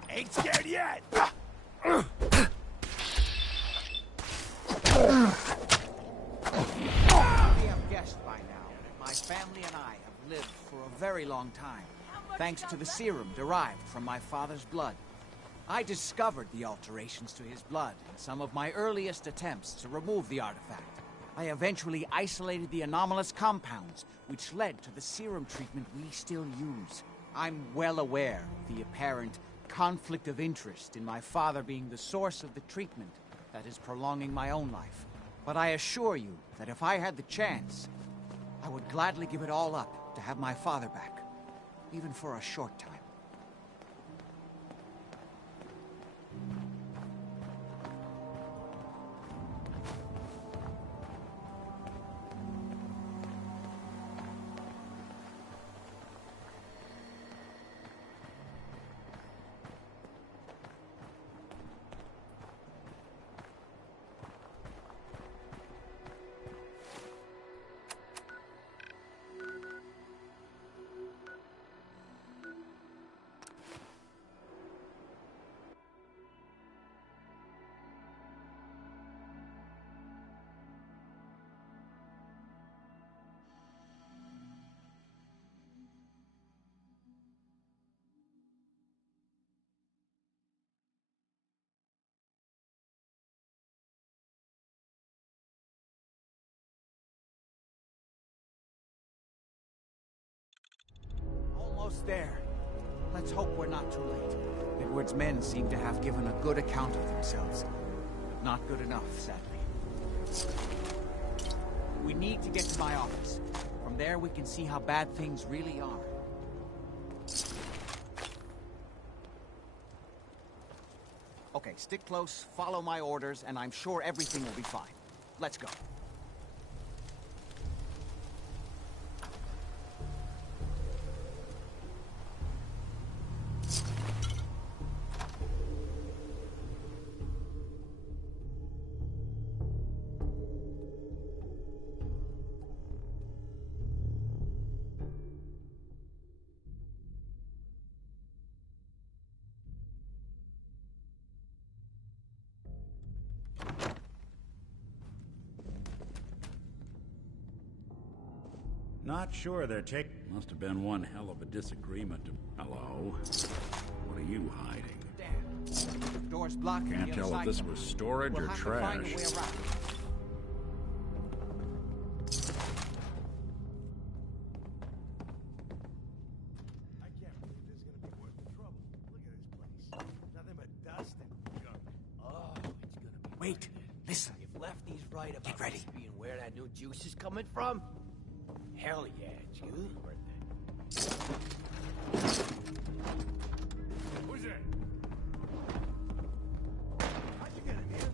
Ain't scared yet. You have guessed by now that my family and I have lived for a very long time, thanks to the serum derived from my father's blood. I discovered the alterations to his blood in some of my earliest attempts to remove the artifact. I eventually isolated the anomalous compounds, which led to the serum treatment we still use. I'm well aware of the apparent conflict of interest in my father being the source of the treatment that is prolonging my own life. But I assure you that if I had the chance, I would gladly give it all up to have my father back, even for a short time. Almost there. Let's hope we're not too late. Edward's men seem to have given a good account of themselves. But not good enough, sadly. We need to get to my office. From there we can see how bad things really are. Okay, stick close, follow my orders, and I'm sure everything will be fine. Let's go. Not sure they're taking. Must have been one hell of a disagreement. Hello? What are you hiding? Damn. Door's blocked. Can't tell if this was storage or trash. Wait, listen. If Lefty's right about Get ready. this being where that new juice is coming from, hell yeah, it's good. Who's it? How'd you get in here?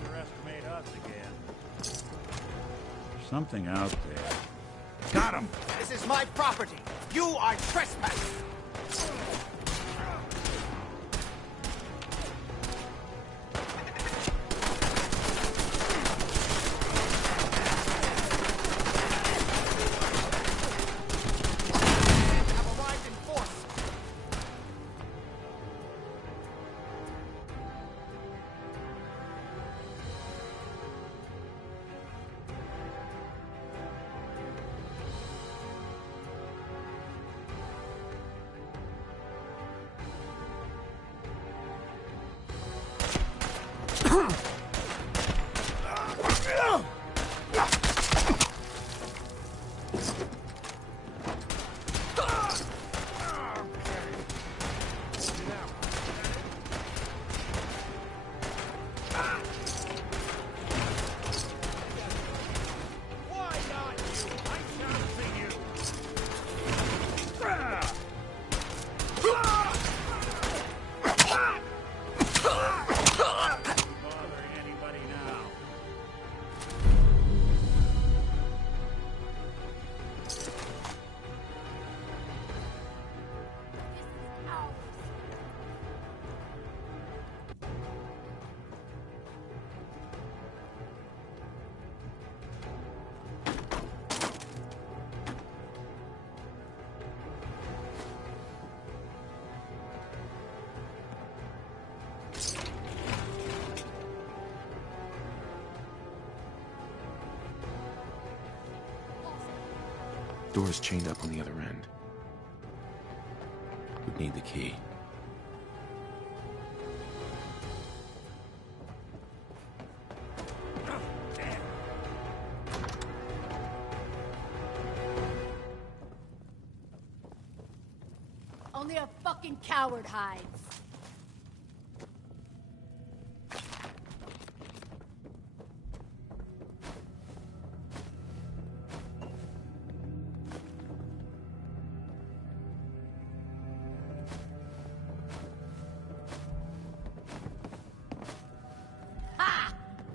Underestimate us again. There's something out there. Got him! This is my property. You are trespassing. Have arrived in force. Door's chained up on the other end. Would need the key. Only a fucking coward hides. Ha!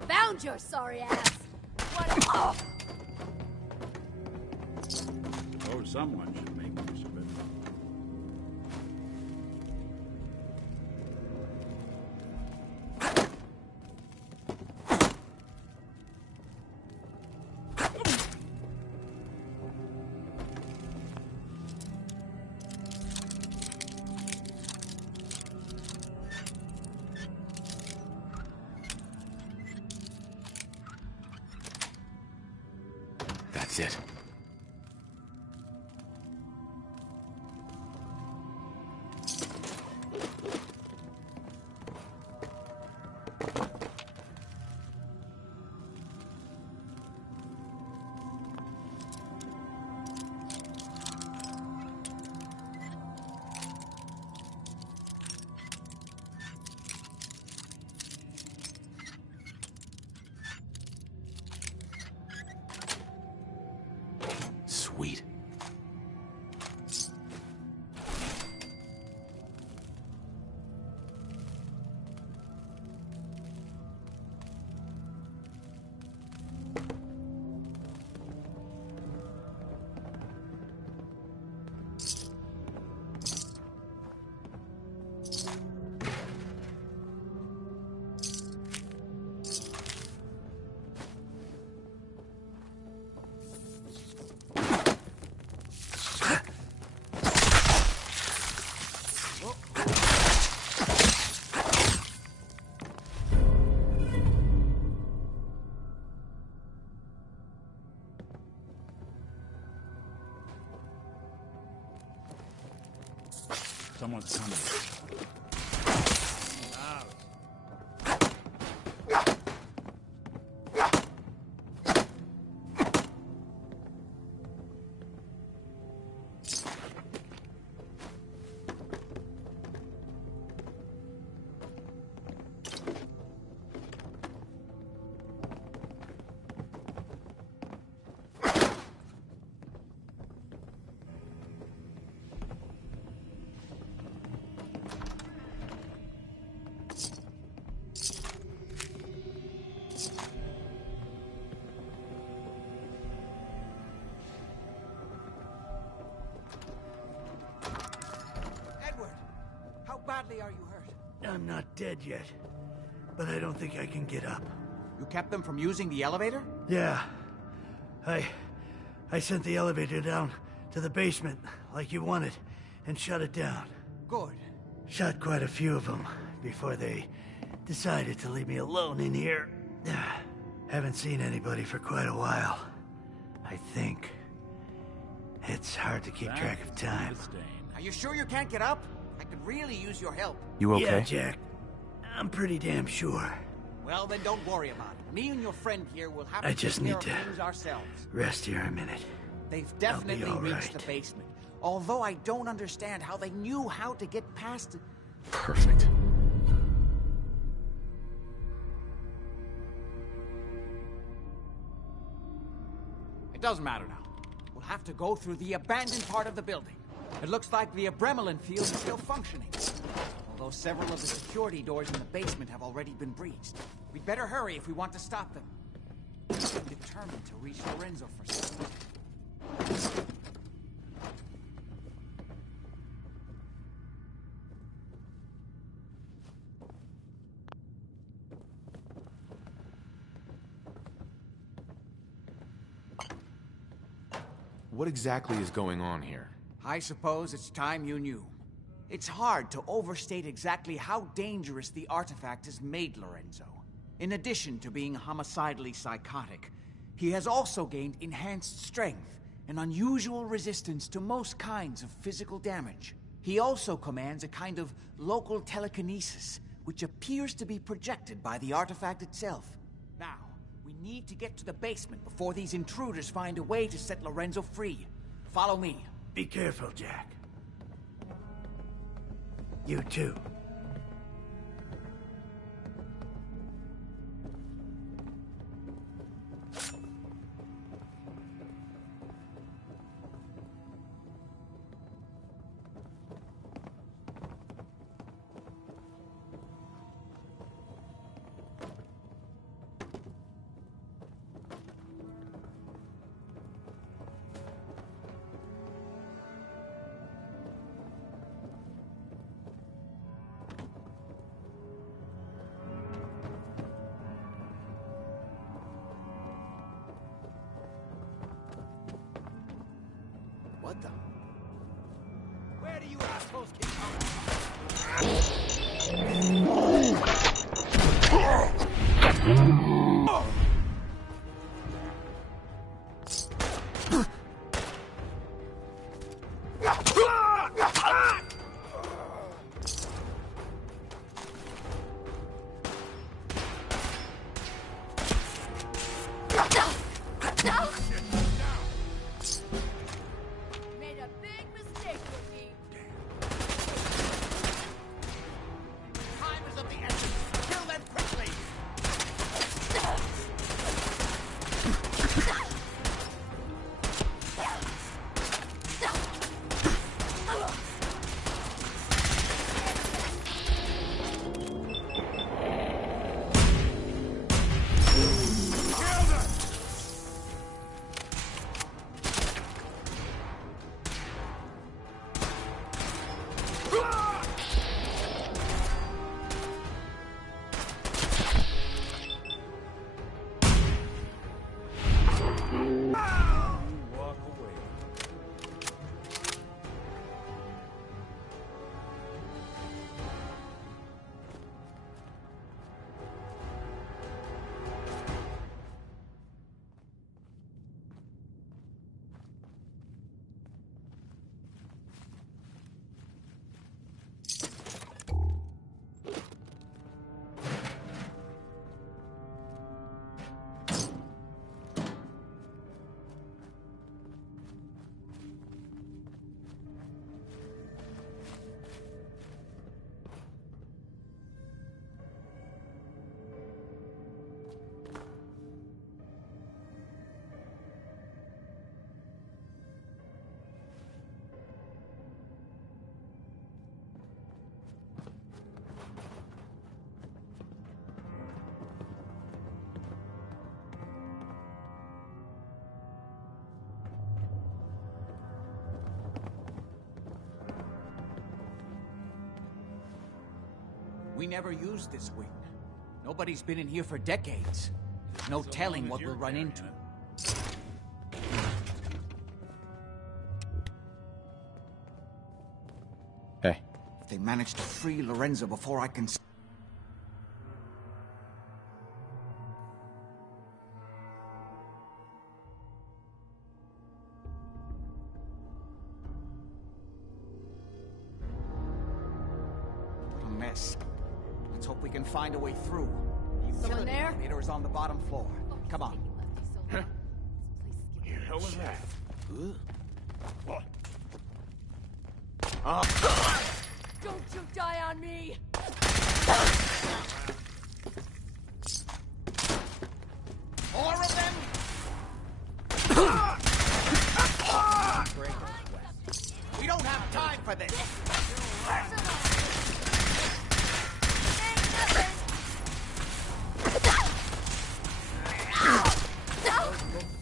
Found your sorry ass. What a... Oh! Oh, someone should make use of it. That's it. Sweet. Someone's coming. badly are you hurt? I'm not dead yet, but I don't think I can get up. You kept them from using the elevator? Yeah. I sent the elevator down to the basement, like you wanted, and shut it down. Good. Shot quite a few of them before they decided to leave me alone in here. Haven't seen anybody for quite a while. I think. It's hard to keep track of time. Are you sure you can't get up? I could really use your help. You okay? Yeah, Jack. I'm pretty damn sure. Well, then don't worry about it. Me and your friend here will have to I just take care need of to things ourselves. rest here a minute. They've definitely all reached right. the basement. Although I don't understand how they knew how to get past it. Perfect. It doesn't matter now. We'll have to go through the abandoned part of the building. It looks like the Abremelin field is still functioning. Although several of the security doors in the basement have already been breached. We'd better hurry if we want to stop them. I'm determined to reach Lorenzo for something. What exactly is going on here? I suppose it's time you knew. It's hard to overstate exactly how dangerous the artifact has made Lorenzo. In addition to being homicidally psychotic, he has also gained enhanced strength and unusual resistance to most kinds of physical damage. He also commands a kind of local telekinesis, which appears to be projected by the artifact itself. Now, we need to get to the basement before these intruders find a way to set Lorenzo free. Follow me. Be careful, Jack. You too. What the? Where do you assholes keep Made a big mistake, rookie. Time is of the essence. Kill them quickly. Walk away. We never used this wing. Nobody's been in here for decades. There's no telling what we'll run into. Hey. If they manage to free Lorenzo before I can... What a mess. Let's hope we can find a way through. The Someone utility there? elevator is on the bottom floor. Come on. What the hell was that? Don't you die on me! More of them? We don't have time for this.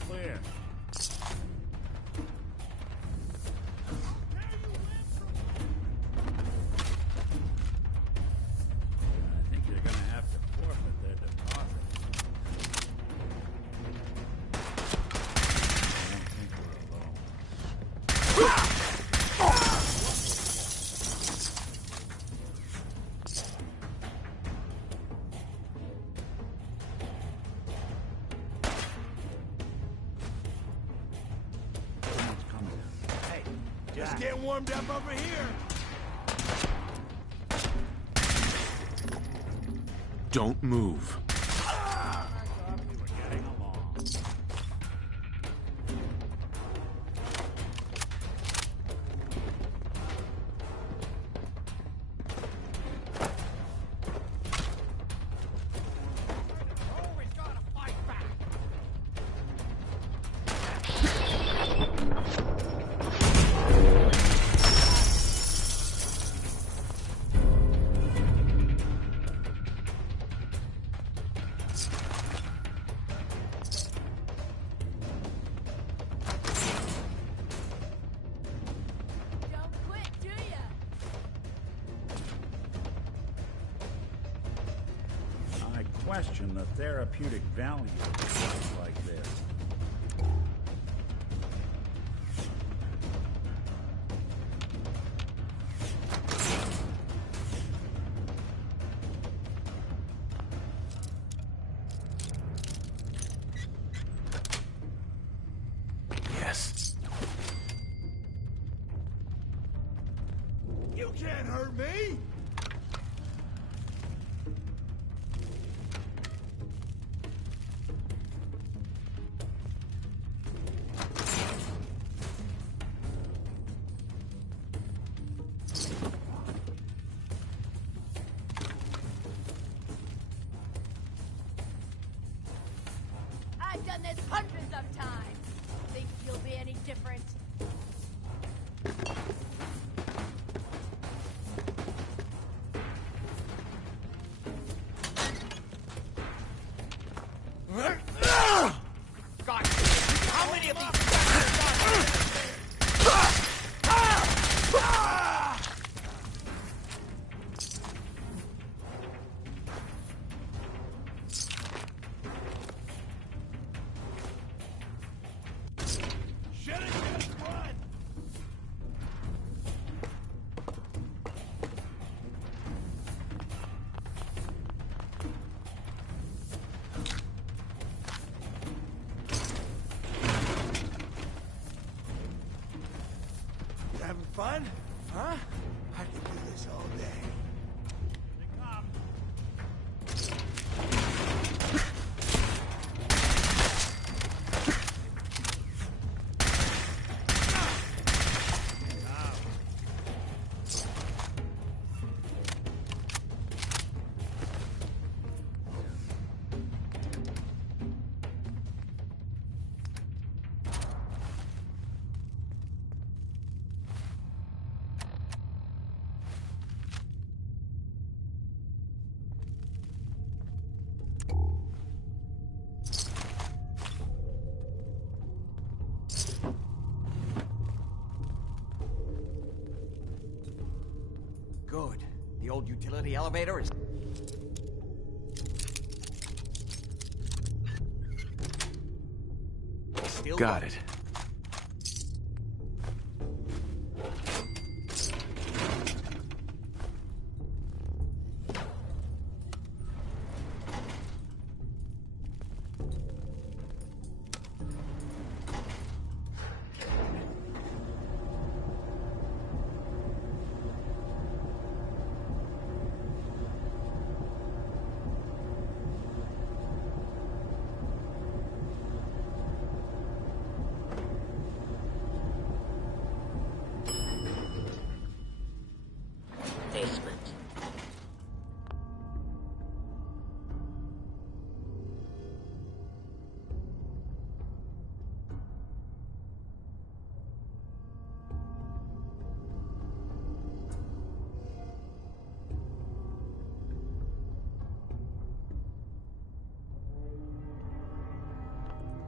Clear. I think you're gonna have to forfeit their deposit. I don't think we're alone. Someone's coming. Hey, just getting warmed up over here. Don't move. We were getting along. Don't quit, do ya? I question the therapeutic value of things like this. Yes. You can't hurt me! I've done this hundreds of times. Think you'll be any different? God, how many of these? Should've just run! You having fun? Huh? I could do this all day. Good. The old utility elevator is... Still Got it.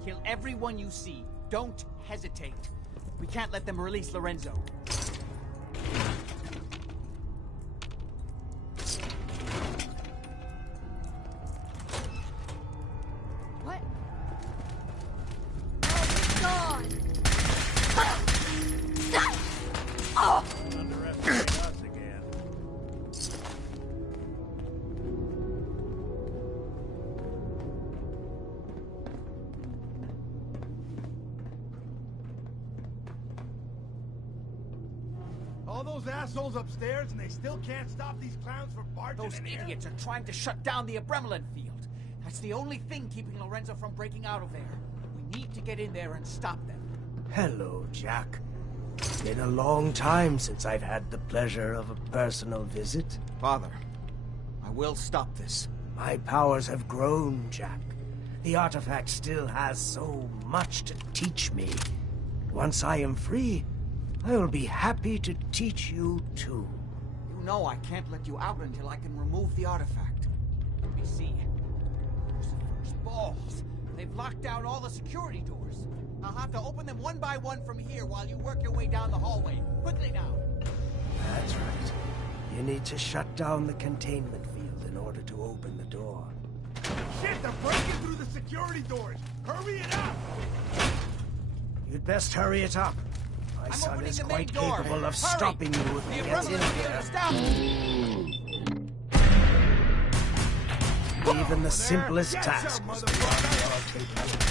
Kill everyone you see. Don't hesitate. We can't let them release Lorenzo. What? Oh, God! Oh! Underestimate us again. All those assholes upstairs, and they still can't stop these clowns from barging Those in here? idiots are trying to shut down the Abremlin field. That's the only thing keeping Lorenzo from breaking out of there. We need to get in there and stop them. Hello, Jack. Been a long time since I've had the pleasure of a personal visit. Father, I will stop this. My powers have grown, Jack. The artifact still has so much to teach me. Once I am free, I will be happy to teach you too. You know I can't let you out until I can remove the artifact. Let me see. Lucifer's balls. They've locked down all the security doors. I'll have to open them one by one from here while you work your way down the hallway. Quickly now. That's right. You need to shut down the containment field in order to open the door. Shit, they're breaking through the security doors! Hurry it up! You'd best hurry it up. My son is quite capable of stopping you if he gets in here. Even the simplest task was beyond your capability.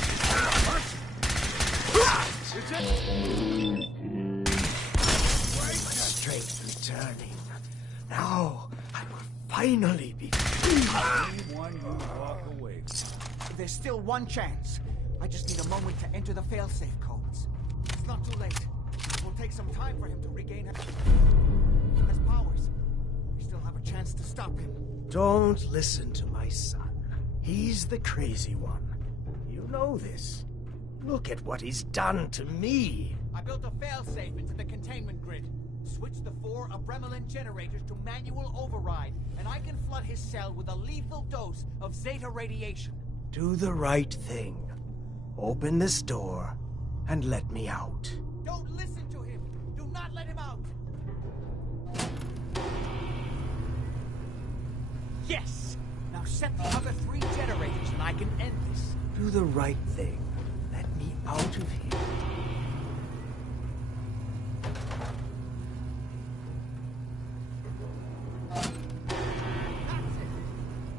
Strength returning. Now I will finally be free. One you walk away. There's still one chance. I just need a moment to enter the failsafe codes. It's not too late. It will take some time for him to regain his powers. We still have a chance to stop him. Don't listen to my son. He's the crazy one. You know this. Look at what he's done to me. I built a failsafe into the containment grid. Switch the 4 Abremlin generators to manual override, and I can flood his cell with a lethal dose of Zeta radiation. Do the right thing. Open this door and let me out. Don't listen to him! Do not let him out! Yes! Now set the other 3 generators and I can end this. Do the right thing. Let me out of here. That's it.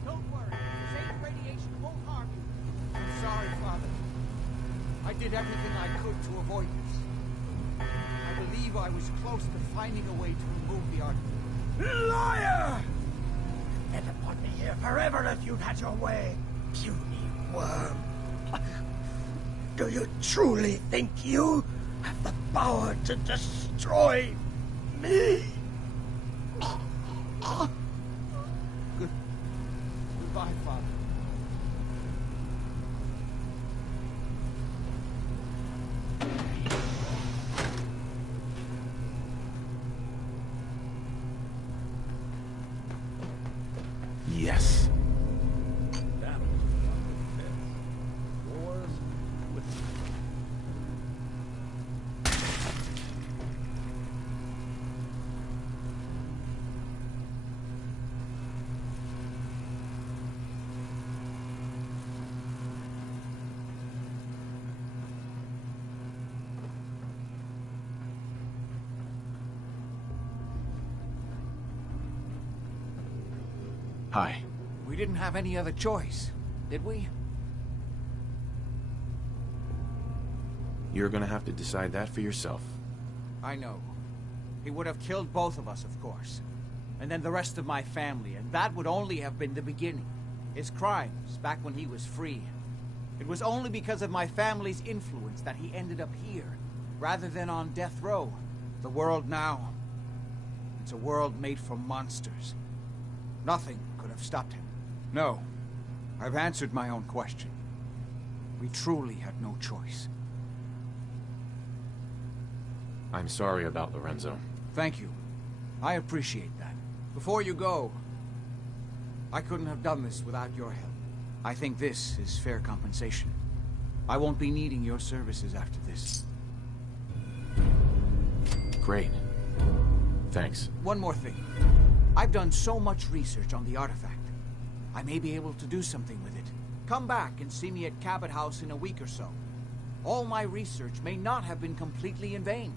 Don't worry. Zeta radiation won't harm you. I'm sorry, Father. I did everything I could to avoid this. I believe I was close to finding a way to remove the artifact. Liar! You'd have put me here forever if you'd had your way. Puny worm. Do you truly think you have the power to destroy me? Goodbye, Father. Yes. That was a fit. Wars with... Hi. We didn't have any other choice, did we? You're gonna have to decide that for yourself. I know. He would have killed both of us, of course. And then the rest of my family, and that would only have been the beginning. His crimes, back when he was free. It was only because of my family's influence that he ended up here, rather than on death row. The world now, it's a world made for monsters. Nothing could have stopped him. No, I've answered my own question. We truly had no choice. I'm sorry about Lorenzo. Thank you. I appreciate that. Before you go, I couldn't have done this without your help. I think this is fair compensation. I won't be needing your services after this. Great. Thanks. One more thing. I've done so much research on the artifact. I may be able to do something with it. Come back and see me at Cabot House in a week or so. All my research may not have been completely in vain.